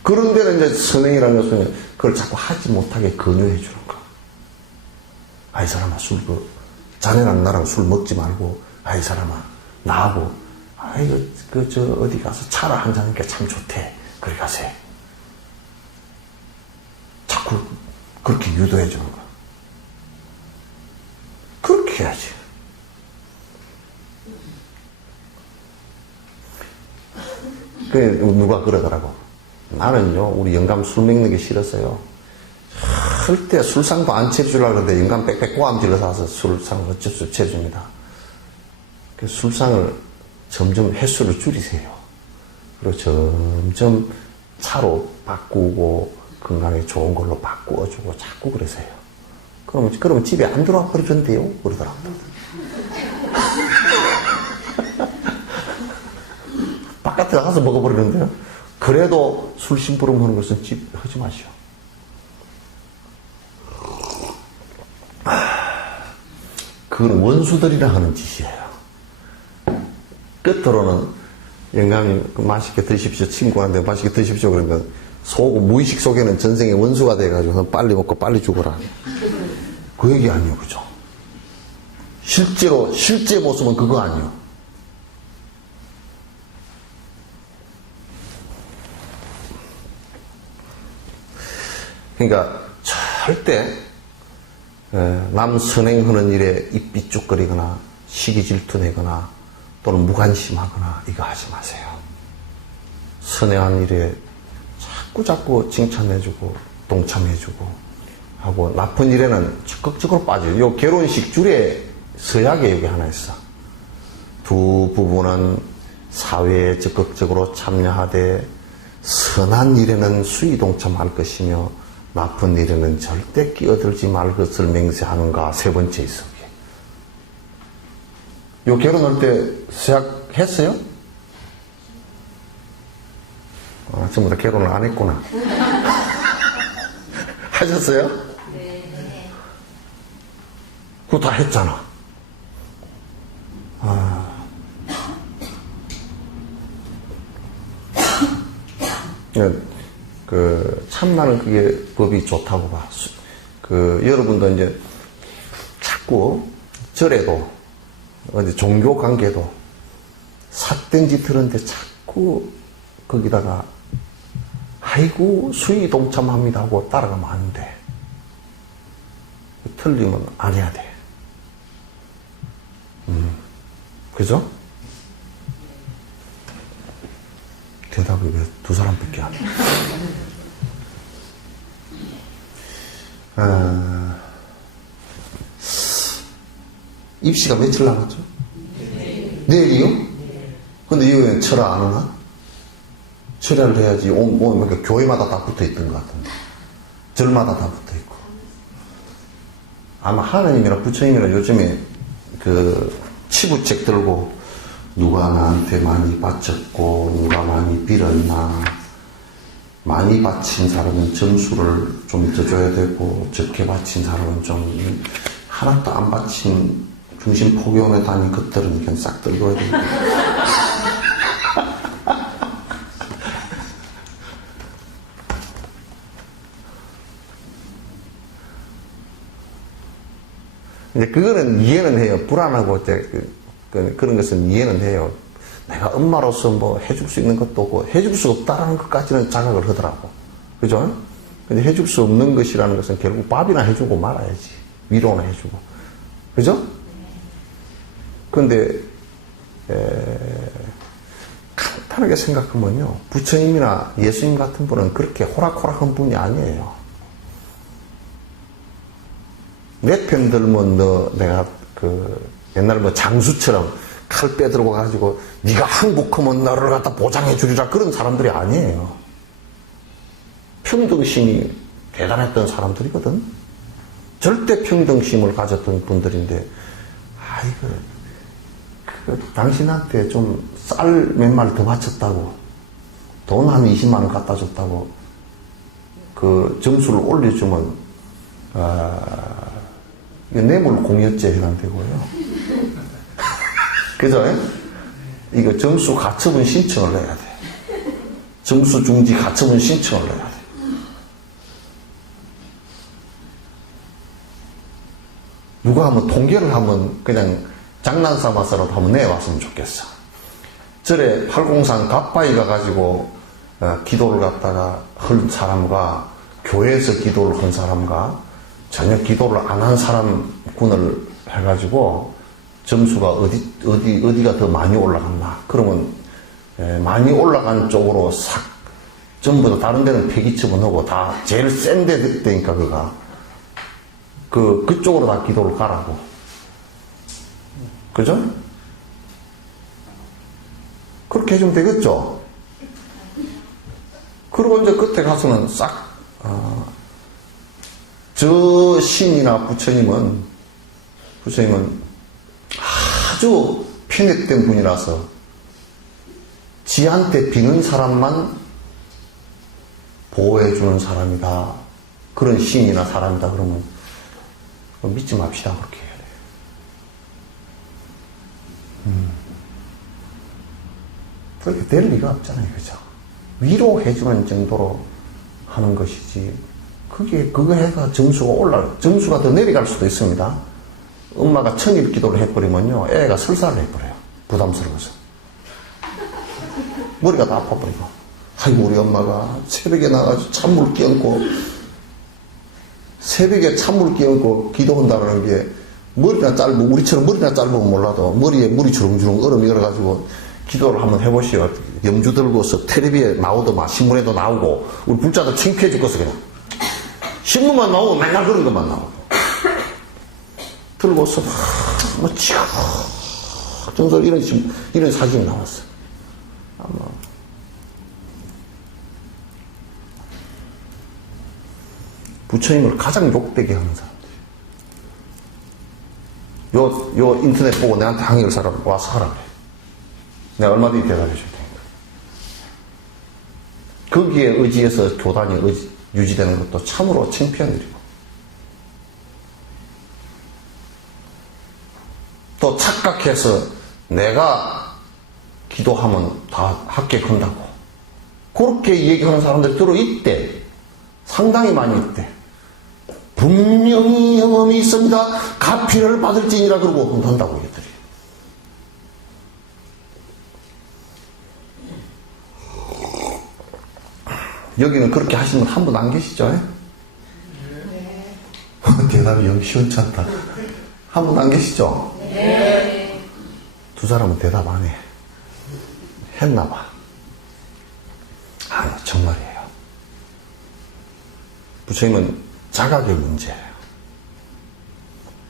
그런 데는 이제 선행이라는 것은 그걸 자꾸 하지 못하게 권유해 주는 거야. 이 사람아 자네랑 나랑 술 먹지 말고 이 사람아 나하고 어디 가서 차를 한잔 하니까 참 좋대. 그래 가세요. 자꾸 그렇게 유도해 주는 거야. 그렇게 해야지. 누가 그러더라고. 나는요 우리 영감 술 먹는 게 싫었어요. 절대 술상도 안 채워주려고 하는데 영감 빽빽 꼬암질러서 와서 술상을 어쩔 수 없이 채워줍니다. 그 술상을 점점 횟수를 줄이세요. 그리고 점점 차로 바꾸고 건강에 좋은 걸로 바꾸어주고 자꾸 그러세요. 그러면 집에 안 들어와 버리던데요? 그러더라고요. 바깥에 나가서 먹어버리는데요. 그래도 술 심부름 하는 것은 하지 마시오. 그건 원수들이라 하는 짓이에요. 끝으로는 영감이 맛있게 드십시오. 친구한테 맛있게 드십시오. 그러면 무의식 속에는 전생의 원수가 돼가지고 빨리 먹고 빨리 죽어라. 그 얘기 아니에요. 그죠? 실제 모습은 그거 아니에요. 그러니까 절대 남 선행하는 일에 입 삐죽거리거나 시기 질투내거나 또는 무관심하거나 이거 하지 마세요. 선행한 일에 자꾸 칭찬해주고 동참해주고 하고 나쁜 일에는 적극적으로 빠져요. 요 결혼식 줄에 서약에 여기 하나 있어. 두 부부는 사회에 적극적으로 참여하되 선한 일에는 수의 동참할 것이며 나쁜 일에는 절대 끼어들지 말 것을 맹세하는가. 세 번째 있어. 요 결혼할 때 서약했어요? 전부 다 결혼을 안 했구나. 하셨어요? 네. 그거 다 했잖아. 참 나는 그게 법이 좋다고 봐. 여러분도 이제 자꾸 절에도, 어디 종교 관계도 삿된 짓 들었는데 자꾸 거기다가 아이고 수의 동참합니다 하고 따라가면 안 돼. 틀리면 안 해야 돼. 그죠? 대답이 왜 두 사람밖에 안 해? 입시가 며칠 남았죠? 내일이요? 근데 이거 철화 안 오나? 철야를 해야지. 교회마다 다 붙어 있던 것 같은데. 절마다 다 붙어 있고. 아마 하나님이나 부처님이나 요즘에 치부책 들고 누가 나한테 많이 바쳤고 누가 많이 빌었나, 많이 바친 사람은 점수를 좀 더 줘야 되고 적게 바친 사람은 좀 하나도 안 바친 중심 포교원에 다닌 것들은 그냥 싹 들고 해야 되고. 이제 그거는 이해는 해요. 불안하고 그런 것은 이해는 해요. 내가 엄마로서 뭐 해줄 수 있는 것도 없고 해줄 수 없다라는 것까지는 자각을 하더라고. 그죠? 근데 해줄 수 없는 것이라는 것은 결국 밥이나 해주고 말아야지. 위로나 해주고. 그죠? 근데 간단하게 생각하면요, 부처님이나 예수님 같은 분은 그렇게 호락호락한 분이 아니에요. 내 편 들면 내가 옛날 장수처럼 칼 빼들고 가지고 네가 항복하면 너를 갖다 보장해 주리라, 그런 사람들이 아니에요. 평등심이 대단했던 사람들이거든. 절대 평등심을 가졌던 분들인데, 당신한테 좀 쌀 몇 마리 더 바쳤다고, 돈 한 20만 원 갖다 줬다고 점수를 올려주면 이거 뇌물 공여죄에 해당되고요. 그죠? 이거 점수 가처분 신청을 해야 돼. 점수 중지 가처분 신청을 해야 돼. 누가 한번 통계를 한번 그냥 장난 삼아서라도 한번 내왔으면 좋겠어. 절에 팔공산 갑바위 가가지고 기도를 갖다가 한 사람과 교회에서 기도를 한 사람과 전혀 기도를 안 한 사람 군을 해가지고 점수가 어디가 더 많이 올라갔나. 그러면 많이 올라간 쪽으로 싹 전부 다, 다른 데는 폐기 처분하고 다 제일 센 데 되니까 그쪽으로 다 기도를 가라고. 그죠? 그렇게 해주면 되겠죠? 그리고 이제 그때 가서는 저 신이나 부처님은 아주 편협된 분이라서 지한테 비는 사람만 보호해주는 사람이다, 그런 신이나 사람이다 그러면 믿지 맙시다. 그렇게 해야 돼요. 그렇게 될 리가 없잖아요. 그죠? 위로해주는 정도로 하는 것이지, 그거 해가 점수가 더 내려갈 수도 있습니다. 엄마가 천일 기도를 해버리면요, 애가 설사를 해버려요. 부담스러워서. 머리가 다 아파버리고. 아이고, 우리 엄마가 새벽에 나가서 찬물 끼얹고, 새벽에 찬물 끼얹고 기도한다는 게, 우리처럼 머리나 짧으면 몰라도 머리에 물이 주렁주렁 얼음이 얼어가지고 기도를 한번 해보시오. 염주 들고서 텔레비에 나오더만, 신문에도 나오고, 우리 불자들 창피해 죽겠어, 그냥. 신문만 나오고 맨날 그런 것만 나오고. 들고서 정말 이런 사진이 나왔어. 아마 부처님을 가장 욕되게 하는 사람들. 요 인터넷 보고 내한테 항의를 와서 하라 그래. 내가 얼마든지 대답해 줄 테니까. 거기에 의지해서 교단이 유지되는 것도 참으로 창피한 일이고. 또 착각해서 내가 기도하면 다 합격한다고. 그렇게 얘기하는 사람들이 들어있대. 상당히 많이 있대. 분명히 영험이 있습니다. 가피를 받을지니라 그러고 한다고 얘들이. 여기는 그렇게 하시는 분 한 분 안 계시죠? 네. 대답이 여기 시원치 않다. 한 분 안 계시죠? 네. 두 사람은 대답 안 해. 했나 봐. 아, 정말이에요. 부처님은 자각의 문제예요.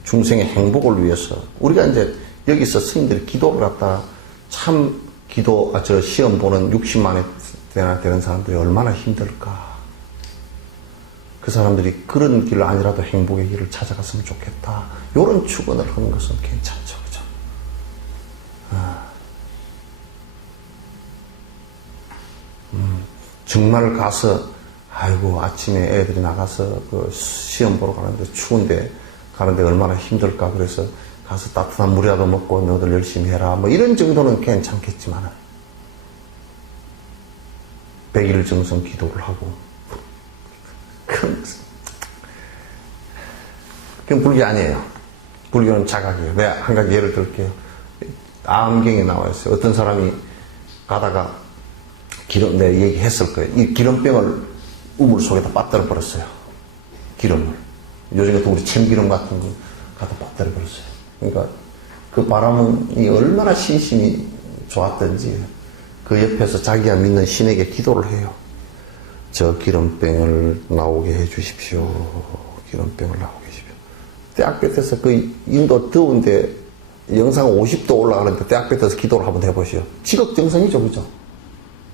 중생의 행복을 위해서 우리가 이제 여기서 스님들이 기도를 갖다 참 시험 보는 60만에 되는 사람들이 얼마나 힘들까. 그 사람들이 그런 길 아니라도 행복의 길을 찾아갔으면 좋겠다. 이런 축원을 하는 것은 괜찮죠. 그죠? 정말 가서 아이고 아침에 애들이 나가서 그 시험 보러 가는데 추운데 가는데 얼마나 힘들까. 그래서 가서 따뜻한 물이라도 먹고 너들 열심히 해라. 뭐 이런 정도는 괜찮겠지만 100일 정성 기도를 하고 그건 불교 아니에요. 불교는 자각이에요. 내가 한 가지 예를 들게요. 암경에 나와 있어요. 어떤 사람이 가다가 내가 얘기했을 거예요. 이 기름병을 우물 속에다 빠뜨려 버렸어요. 기름을. 요즘 같은 우리 참기름 같은 거 갖다 빠뜨려 버렸어요. 그러니까 그 바람은 얼마나 신심이 좋았던지 그 옆에서 자기가 믿는 신에게 기도를 해요. 저 기름병을 나오게 해 주십시오. 기름병을 나오게 해 주십시오. 대학 끝에서 그 인도 더운데 영상 50도 올라가는데 대학 끝에서 기도를 한번 해보시오. 지극정성이죠. 그죠?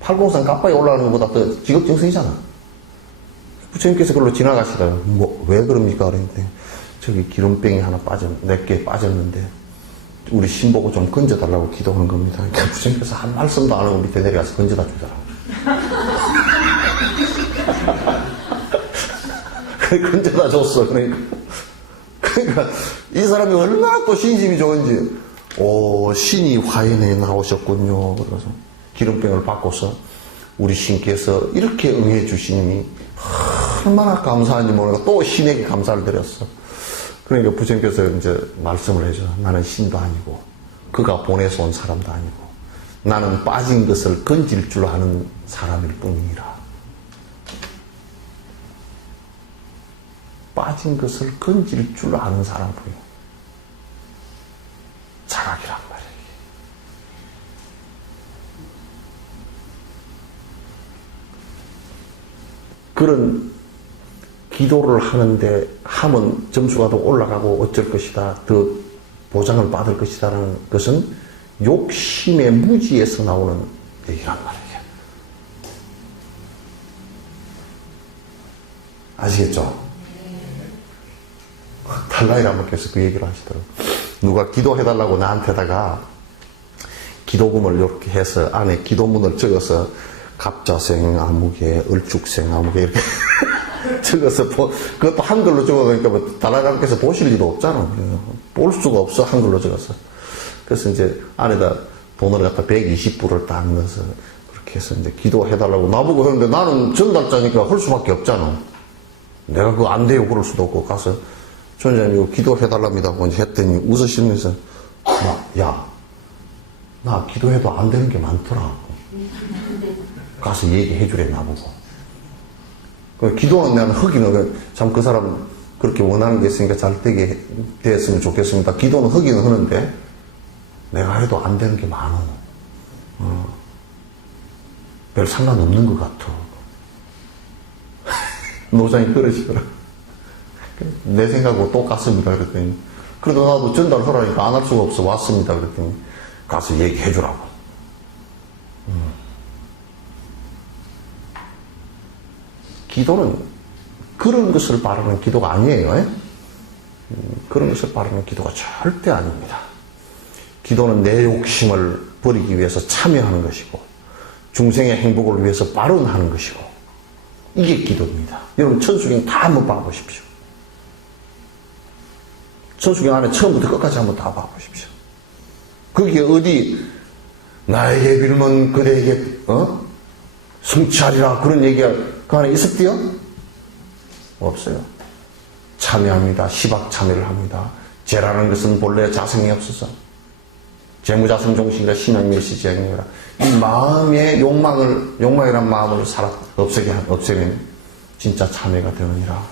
803 가까이 올라가는 것보다 더 지극정성이잖아. 부처님께서 그걸로 지나가시더라고요. 뭐, 왜 그럽니까? 그랬는데, 저기 기름병이 하나 몇 개 빠졌는데, 우리 신보고 좀 건져달라고 기도하는 겁니다. 그러니까 부처님께서 한 말씀도 안 하고 밑에 내려가서 건져다 주더라고요. 건져다 줬어. 그러니까, 이 사람이 얼마나 또 신심이 좋은지, 신이 화인에 나오셨군요. 그래서 기름병을 바꿔서 우리 신께서 이렇게 응해 주시니 얼마나 감사한지 모르니까 또 신에게 감사를 드렸어. 그러니까 부처님께서 이제 말씀을 해줘. 나는 신도 아니고 그가 보내서 온 사람도 아니고 나는 빠진 것을 건질 줄 아는 사람일 뿐이니라. 빠진 것을 건질 줄 아는 사람뿐이야. 자각이란 말이에요. 그런 기도를 하면 점수가 더 올라가고 어쩔 것이다. 더 보장을 받을 것이다라는 것은 욕심의 무지에서 나오는 얘기란 말이에요. 아시겠죠? 달라이 라마께서 그 얘기를 하시더라고요. 누가 기도해달라고 나한테다가 기도금을 이렇게 해서 안에 기도문을 적어서 갑자생 아무개, 을죽생 아무개 이렇게 적어서 그것도 한글로 적어놓으니까 뭐 달라이라마께서 보실 리도 없잖아. 볼 수가 없어. 한글로 적어서. 그래서 이제 안에다 돈을 갖다 120불을 딱 넣어서 그렇게 해서 이제 기도해달라고 나보고 하는데 나는 전달자니까 할 수밖에 없잖아. 내가 그거 안 돼요 그럴 수도 없고 가서 전자님 이거 기도해달랍니다 하고 이제 했더니 웃으시면서 야, 나 기도해도 안 되는 게 많더라. 가서 얘기해 주래 나보고. 기도는 나는 흑이는 참 그 사람 그렇게 원하는 게 있으니까 잘 되게 됐으면 좋겠습니다. 기도는 흑이는 하는데 내가 해도 안 되는 게 많아. 별 상관없는 것 같아. 노장이 그러시더라. 내 생각하고 똑같습니다. 그랬더니 그래도 나도 전달하라니까 안 할 수가 없어 왔습니다. 그랬더니 가서 얘기해 주라고. 기도는 그런 것을 바라는 기도가 아니에요. 그런 것을 바라는 기도가 절대 아닙니다. 기도는 내 욕심을 버리기 위해서 참여하는 것이고 중생의 행복을 위해서 발언하는 것이고 이게 기도입니다. 여러분 천수경 다 한번 봐보십시오. 천수경 안에 처음부터 끝까지 한번 다 봐보십시오. 거기에 어디 나에게 빌면 그대에게 성취하리라 그런 얘기가 그 안에 있었대요? 없어요. 참여합니다. 시박 참여를 합니다. 죄라는 것은 본래 자성이 없어서 재무자성 종식이라 신앙의 시지행이라 이 마음의 욕망이란 마음을 없애면 진짜 참여가 되느니라.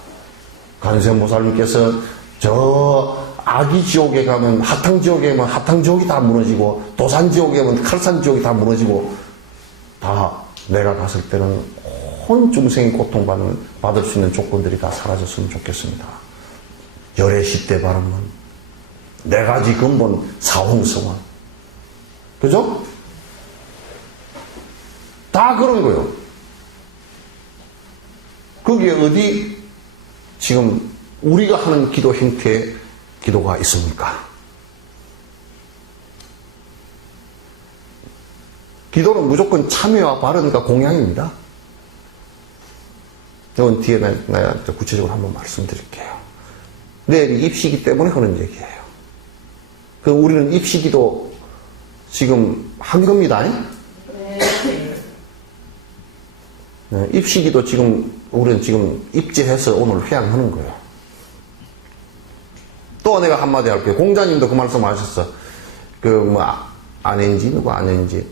관세음보살님께서 저 아기지옥에 가면 하탕지옥에 가면 하탕지옥이 다 무너지고 도산지옥에 가면 칼산지옥이 다 무너지고 다 내가 갔을 때는 온 중생이 고통받을 수 있는 조건들이 다 사라졌으면 좋겠습니다. 열애시대 바람은 네 가지 근본 사홍성원 그죠? 다 그런 거예요. 거기에 어디 지금 우리가 하는 기도 형태의 기도가 있습니까? 기도는 무조건 참여와 발언과 공양입니다. 이건 뒤에 내가 구체적으로 한번 말씀드릴게요. 내일이 입시기 때문에 하는 얘기예요. 그 우리는 입시기도 지금 한 겁니다. 네, 입시기도 우리는 지금 입제해서 오늘 회양하는 거예요. 또 내가 한마디 할게요. 공자님도 그 말씀 하셨어. 아내인지 누구 아내인지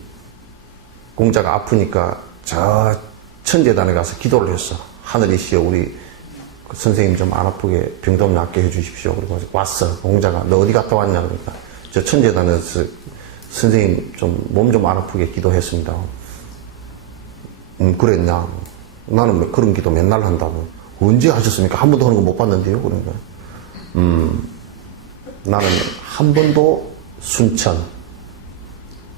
공자가 아프니까 저 천재단에 가서 기도를 했어. 하늘이시여 우리 선생님 좀 안 아프게 병 좀 낫게 해주십시오. 그리고 왔어. 공자가 너 어디 갔다 왔냐 그러니까 저 천재단에서 선생님 좀 몸 좀 안 아프게 기도했습니다. 그랬냐? 나는 그런 기도 맨날 한다고. 언제 하셨습니까? 한 번도 하는 거 못 봤는데요. 그러니까 나는 한 번도 순천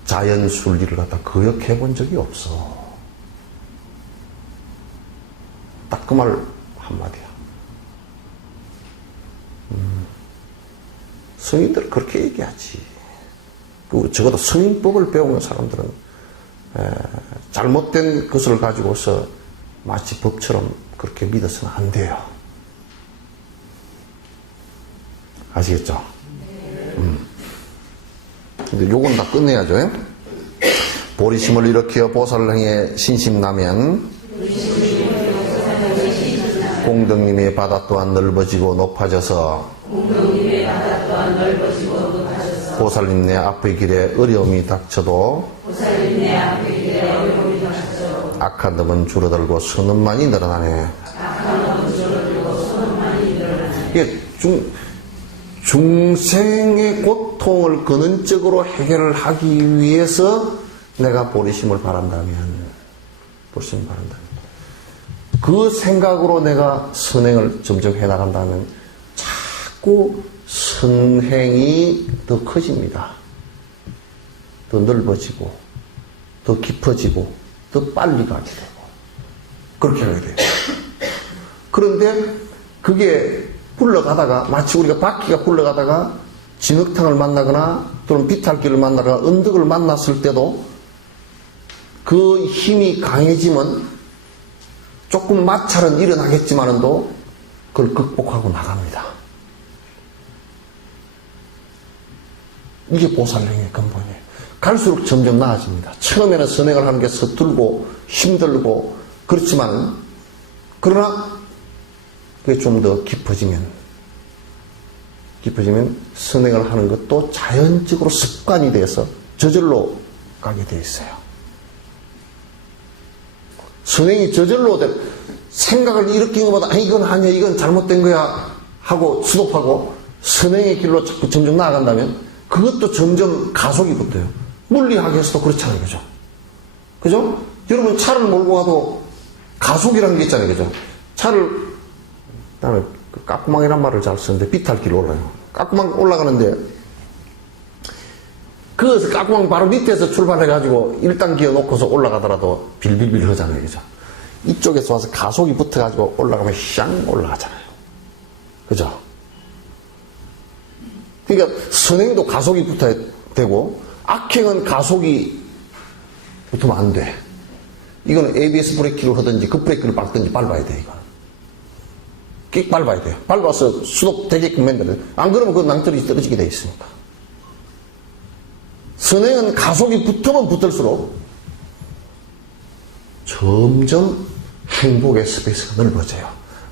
자연순리를 갖다 거역해 본 적이 없어. 딱 그 말 한마디야. 성인들 그렇게 얘기하지. 적어도 성인법을 배우는 사람들은 잘못된 것을 가지고서 마치 법처럼 그렇게 믿어서는 안 돼요. 아시겠죠? 근데 요건 다 끝내야죠. 보리심을 일으켜 보살을 행해 신심나면 공덕님의 바다 또한 넓어지고 높아져서 보살님 내 앞의 길에 어려움이 닥쳐도 악한 놈은 줄어들고 선음만이 늘어나네. 이게 중생의 고통을 근원적으로 해결을 하기 위해서 내가 보리심을 바란다면 그 생각으로 내가 선행을 점점 해나간다면 자꾸 선행이 더 커집니다. 더 넓어지고 더 깊어지고 더 빨리 가게 되고 그렇게 하게 돼요. 그런데 그게 굴러가다가 마치 우리가 바퀴가 굴러가다가 진흙탕을 만나거나 또는 비탈길을 만나거나 언덕을 만났을 때도 그 힘이 강해지면 조금 마찰은 일어나겠지만도 그걸 극복하고 나갑니다. 이게 보살행의 근본이에요. 갈수록 점점 나아집니다. 처음에는 선행을 하는 게 서툴고 힘들고 그렇지만 그러나 그게 좀 더 깊어지면 선행을 하는 것도 자연적으로 습관이 돼서 저절로 가게 돼 있어요. 선행이 저절로 생각을 일으키는 것보다 이건 아니야 이건 잘못된 거야 하고 수독하고 선행의 길로 자꾸 점점 나아간다면 그것도 점점 가속이 붙어요. 물리학에서도 그렇잖아요. 그죠? 그죠? 여러분 차를 몰고 가도 가속이라는 게 있잖아요. 그죠? 나는 그 까꾸망이란 말을 잘 쓰는데 비탈길 올라요. 까꾸망 올라가는데 그 까꾸망 바로 밑에서 출발해가지고 1단기어 놓고서 올라가더라도 빌빌빌 하잖아요. 그죠? 이쪽에서 와서 가속이 붙어가지고 올라가면 샹 올라가잖아요. 그죠? 그러니까 선행도 가속이 붙어야 되고 악행은 가속이 붙으면 안 돼. 이거는 ABS 브레이크를 하든지 급브레이크를 밟든지 밟아야 돼. 이거는 끽 밟아야 돼요. 밟아서 수독되게끔 만들어야 돼. 안 그러면 그 낭떠러지 떨어지게 돼 있으니까. 선행은 가속이 붙으면 붙을수록 점점 행복의 스페이스가 넓어져요.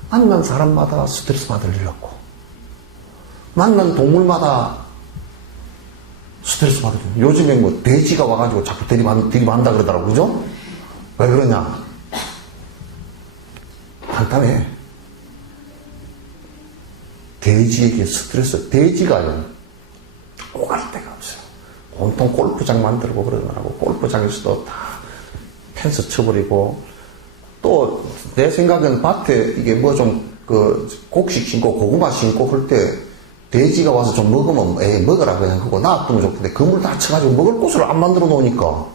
만난 사람마다 스트레스 받을 일 없고, 만난 동물마다 스트레스 받을 일. 요즘에 뭐 돼지가 와가지고 자꾸 들이만다 그러더라고, 그죠? 왜 그러냐? 간단해. 돼지에게 스트레스, 돼지가요, 오갈 데가 없어요. 온통 골프장 만들고 그러느라고, 골프장에서도 다 펜스 쳐버리고, 또, 내 생각엔 밭에 이게 뭐 좀, 곡식 심고 고구마 심고 할 때, 돼지가 와서 좀 먹으면, 에이, 먹으라 그냥 하고 놔두면 좋겠는데, 그물 다 쳐가지고 먹을 곳을 안 만들어 놓으니까.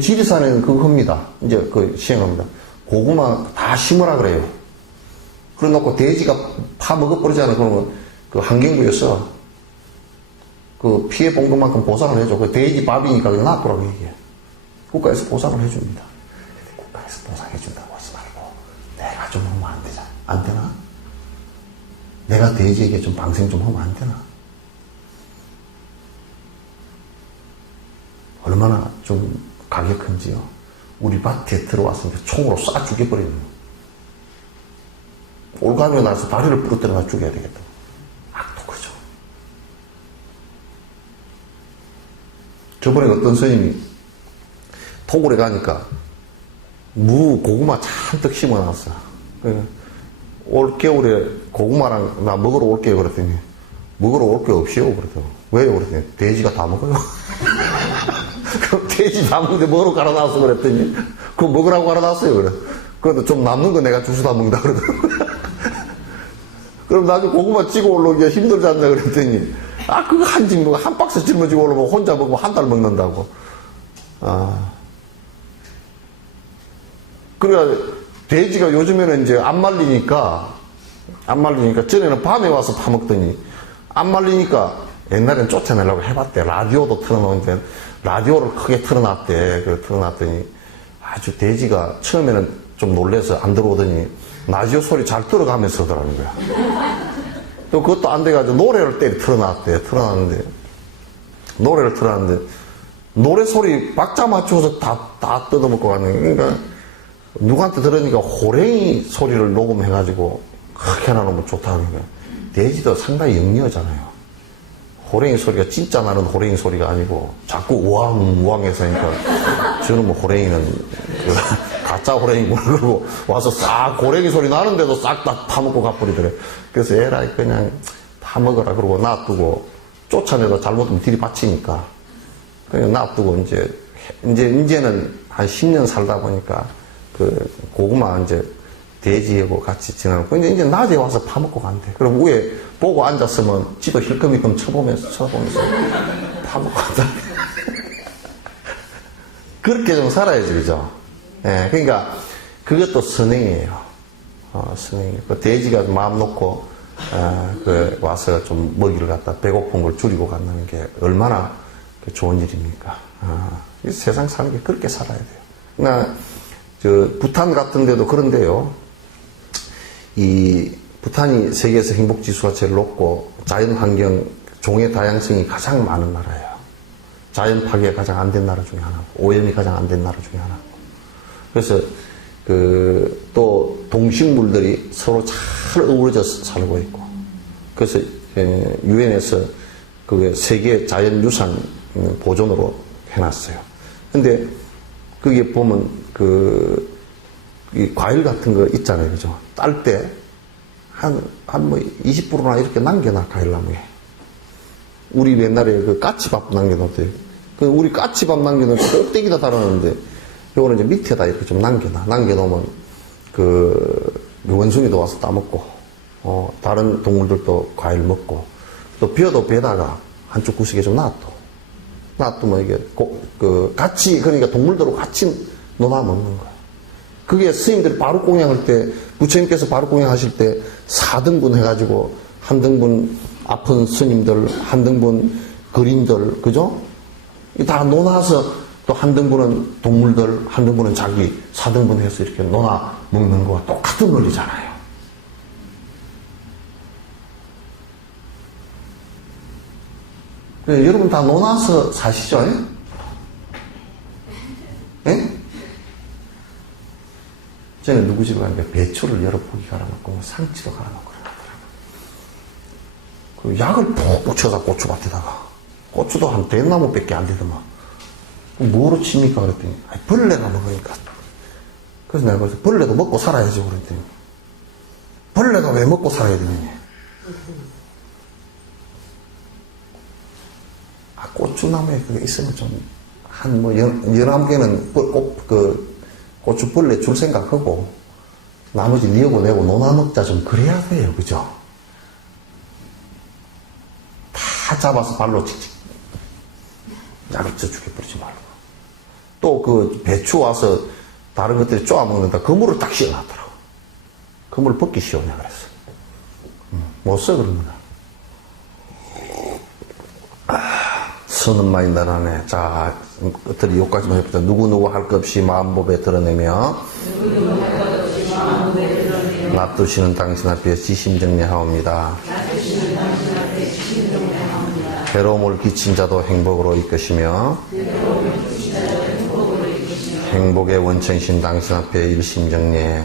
지리산에는 그거 합니다. 이제 시행합니다. 고구마 다 심으라 그래요. 그래 놓고 돼지가 파 먹어버리잖아요. 그러면 환경부에서 피해 본 것만큼 보상을 해줘. 돼지 밥이니까 그냥 놔두라고 얘기해. 국가에서 보상을 해줍니다. 국가에서 보상해준다고 하지 말고 내가 좀 하면 안 되잖아. 안 되나? 내가 돼지에게 좀 방생 좀 하면 안 되나? 얼마나 좀 가격큰지요. 우리 밭에 들어왔으니까 총으로 쏴 죽여버리는 거. 올가미가 나서 다리를 부러뜨려서 죽여야 되겠다. 악독하죠. 저번에 어떤 스님이 토굴에 가니까 고구마 잔뜩 심어놨어. 올 겨울에 고구마랑 나 먹으러 올게요 그랬더니 먹으러 올 게 없이요 그랬더니 왜요 그랬더니 돼지가 다 먹어요. 그럼 돼지 다 먹는데 뭐로 갈아놨어 그랬더니 그거 먹으라고 갈아놨어요 그래. 그래도 좀 남는 거 내가 주워 다 먹는다 그러더라고요. 그럼 나중에 고구마 찌고 올라오기가 힘들지 않나 그랬더니 그거 한 박스 짊어지고 올라오면 혼자 먹으면 한 달 먹는다고. 그러니까 돼지가 요즘에는 이제 안 말리니까 전에는 밤에 와서 파먹더니 안 말리니까 옛날엔 쫓아내려고 해봤대. 라디오도 틀어놓은데 라디오를 크게 틀어놨대. 틀어놨더니 아주 돼지가 처음에는 좀 놀래서 안 들어오더니 라디오 소리 잘 들어가면서 하더라는 거야. 또 그것도 안 돼가지고 노래를 틀어놨대. 노래를 틀어놨는데 노래 소리 박자 맞춰서 다 뜯어먹고 가는 거야. 그러니까 누구한테 들으니까 호랭이 소리를 녹음해가지고 크게 해놔놓으면 좋다는 거야. 돼지도 상당히 영리하잖아요. 호랭이 소리가 진짜 나는 호랭이 소리가 아니고 자꾸 우왕우왕해서 하니까 저는 뭐 호랭이는 가짜 호랭이고 그러고 와서 싹 호랭이 소리 나는데도 싹 다 파먹고 가버리더래. 그래서 에라이 그냥 파먹어라 그러고 놔두고 쫓아내다 잘못하면 들이받치니까 그냥 놔두고 이제는 한 10년 살다 보니까 고구마 이제 돼지하고 같이 지나고 이제 낮에 와서 파먹고 간대. 그럼 위에 보고 앉았으면 지도 힐끔힐끔 쳐보면서 파먹고 간다. 그렇게 좀 살아야지, 그죠? 예, 그러니까 그것도 선행이에요. 선행이에요. 돼지가 마음 놓고 와서 좀 먹이를 갖다 배고픈 걸 줄이고 간다는 게 얼마나 좋은 일입니까? 세상 사는 게 그렇게 살아야 돼요. 그러니까 부탄 같은 데도 그런데요. 이 부탄이 세계에서 행복 지수가 제일 높고 자연 환경, 종의 다양성이 가장 많은 나라예요. 자연 파괴가 가장 안 된 나라 중에 하나고 오염이 가장 안 된 나라 중에 하나고. 그래서 또 동식물들이 서로 잘 어우러져서 살고 있고. 그래서 유엔에서 그게 세계 자연유산 보존으로 해놨어요. 근데 그게 보면 이 과일 같은 거 있잖아요. 그죠? 딸 때 한 20%나 이렇게 남겨놔, 과일나무에. 우리 옛날에 까치밥 남겨놓대요. 우리 까치밥 남겨놓은 꼭대기다 달아놨는데, 요거는 이제 밑에다 이렇게 좀 남겨놔. 남겨놓으면, 원숭이도 와서 따먹고, 다른 동물들도 과일 먹고, 또 벼도 배다가 한쪽 구석에 좀 놔두면 이게 같이, 그러니까 동물들하고 같이 놀아 먹는 거야. 그게 스님들이 바루공양할 때, 부처님께서 바루공양하실 때 4등분 해가지고, 한 등분 아픈 스님들, 한 등분 거린들, 그죠? 다 논아서 또 한 등분은 동물들, 한 등분은 자기 4등분 해서 이렇게 논아 먹는 거와 똑같은 논리잖아요. 여러분 다 논아서 사시죠? 예? 저는 누구 집에 가니까 배추를 여러 포기 갈아놓고 상치도 갈아놓고 그 약을 푹푹 쳐서 고추밭에다가 고추도 한 대나무밖에 안 되더만 뭐로 칩니까? 그랬더니 벌레가 먹으니까. 그래서 내가 그래서 벌레도 먹고 살아야지 그랬더니 벌레가 왜 먹고 살아야 되느냐. 고추나무에 그게 있으면 좀 한 뭐 11개는 고추벌레 줄 생각하고 나머지 니하고 내고 논아 먹자 좀 그래야 돼요. 그죠? 다 잡아서 발로 칙칙 약을 쳐 죽여버리지 말고. 또 그 배추 와서 다른 것들이 쪼아 먹는다. 그물을 딱 씌워놨더라고. 그물을 벗기 씌우냐 그랬어. 못 써 그러면. 선은 많이 나라네. 자, 끝들이 요까지만 해보자. 누구누구 할 것 없이 마음법에 드러내며 놔두시는 당신 앞에 지심정리하옵니다. 괴로움을 끼친 자도 행복으로 이끄시며 행복의 원천이신 당신 앞에 일심정리해.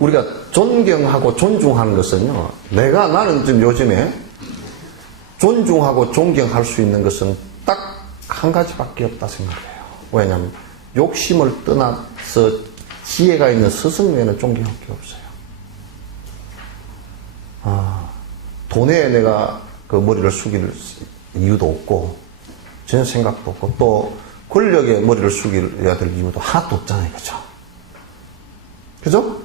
우리가 존경하고 존중하는 것은요, 나는 지금 요즘에 존중하고 존경할 수 있는 것은 딱 한 가지밖에 없다 생각해요. 왜냐하면 욕심을 떠나서 지혜가 있는 스승 외에는 존경할 게 없어요. 돈에 내가 그 머리를 숙일 이유도 없고 전혀 생각도 없고 또 권력에 머리를 숙여야 될 이유도 하나도 없잖아요. 그죠? 그죠?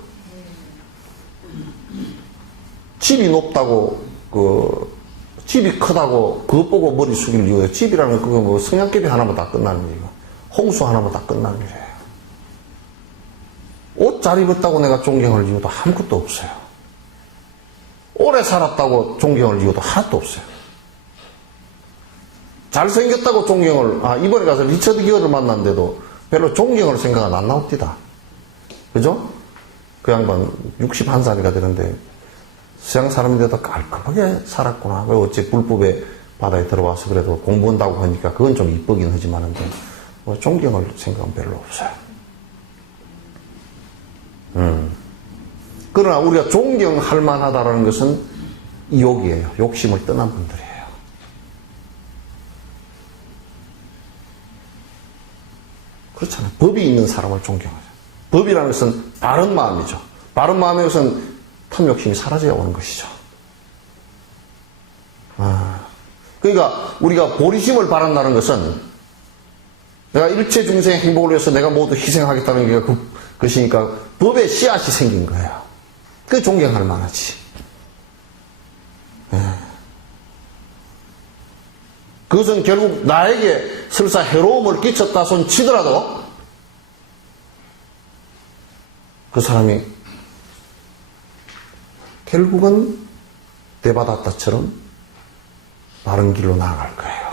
집이 높다고 집이 크다고 그것 보고 머리 숙일 이유예요. 집이라는 그거 뭐 성냥개비 하나면 다 끝나는 일이고 홍수 하나면 다 끝나는 일이에요. 옷 잘 입었다고 내가 존경할 이유도 아무것도 없어요. 오래 살았다고 존경할 이유도 하나도 없어요. 잘생겼다고 존경을 이번에 가서 리처드 기어를 만났는데도 별로 존경할 생각은 안 나옵니다. 그죠? 그 양반 61살이가 되는데 서양 사람인데도 깔끔하게 살았구나. 왜 어째 불법의 바다에 들어와서 그래도 공부한다고 하니까 그건 좀 이쁘긴 하지만은데 뭐 존경할 생각은 별로 없어요. 그러나 우리가 존경할 만하다라는 것은 욕이에요. 욕심을 떠난 분들이에요. 그렇잖아요. 법이 있는 사람을 존경하죠. 법이라는 것은 바른 마음이죠. 바른 마음의 것은 탐욕심이 사라져야 오는 것이죠. 그러니까 우리가 보리심을 바란다는 것은 내가 일체 중생의 행복을 위해서 내가 모두 희생하겠다는 게 그것이니까 법의 씨앗이 생긴 거예요. 그게 존경할 만하지. 그것은 결국 나에게 설사 해로움을 끼쳤다 손 치더라도 그 사람이 결국은 대받았다처럼 바른 길로 나아갈 거예요.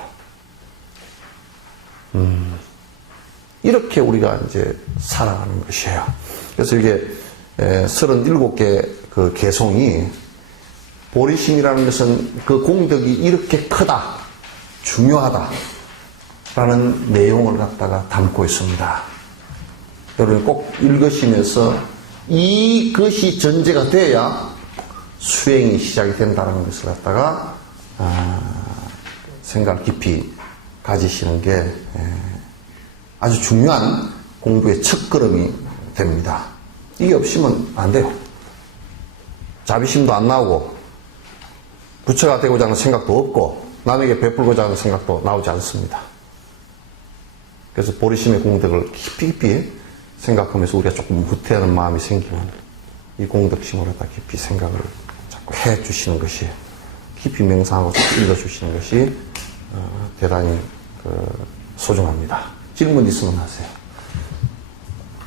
이렇게 우리가 이제 살아가는 것이에요. 그래서 이게 37개 그 개송이 보리심이라는 것은 그 공덕이 이렇게 크다, 중요하다라는 내용을 갖다가 담고 있습니다. 여러분 꼭 읽으시면서 이것이 전제가 돼야 수행이 시작이 된다는 것을 갖다가 생각 깊이 가지시는 게 아주 중요한 공부의 첫걸음이 됩니다. 이게 없으면 안 돼요. 자비심도 안 나오고 부처가 되고자 하는 생각도 없고 남에게 베풀고자 하는 생각도 나오지 않습니다. 그래서 보리심의 공덕을 깊이 생각하면서 우리가 조금 후퇴하는 마음이 생기면 이 공덕심을 갖다 깊이 생각을 자꾸 해주시는 것이, 깊이 명상하고 읽어주시는 것이 대단히 소중합니다. 질문 있으면 하세요.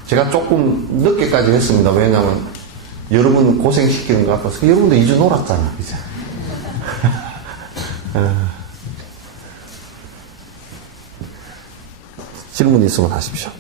제가 조금 늦게까지 했습니다. 왜냐하면 여러분 고생시키는 것 같아서. 여러분도 2주 놀았잖아, 이제. 질문 있으면 하십시오.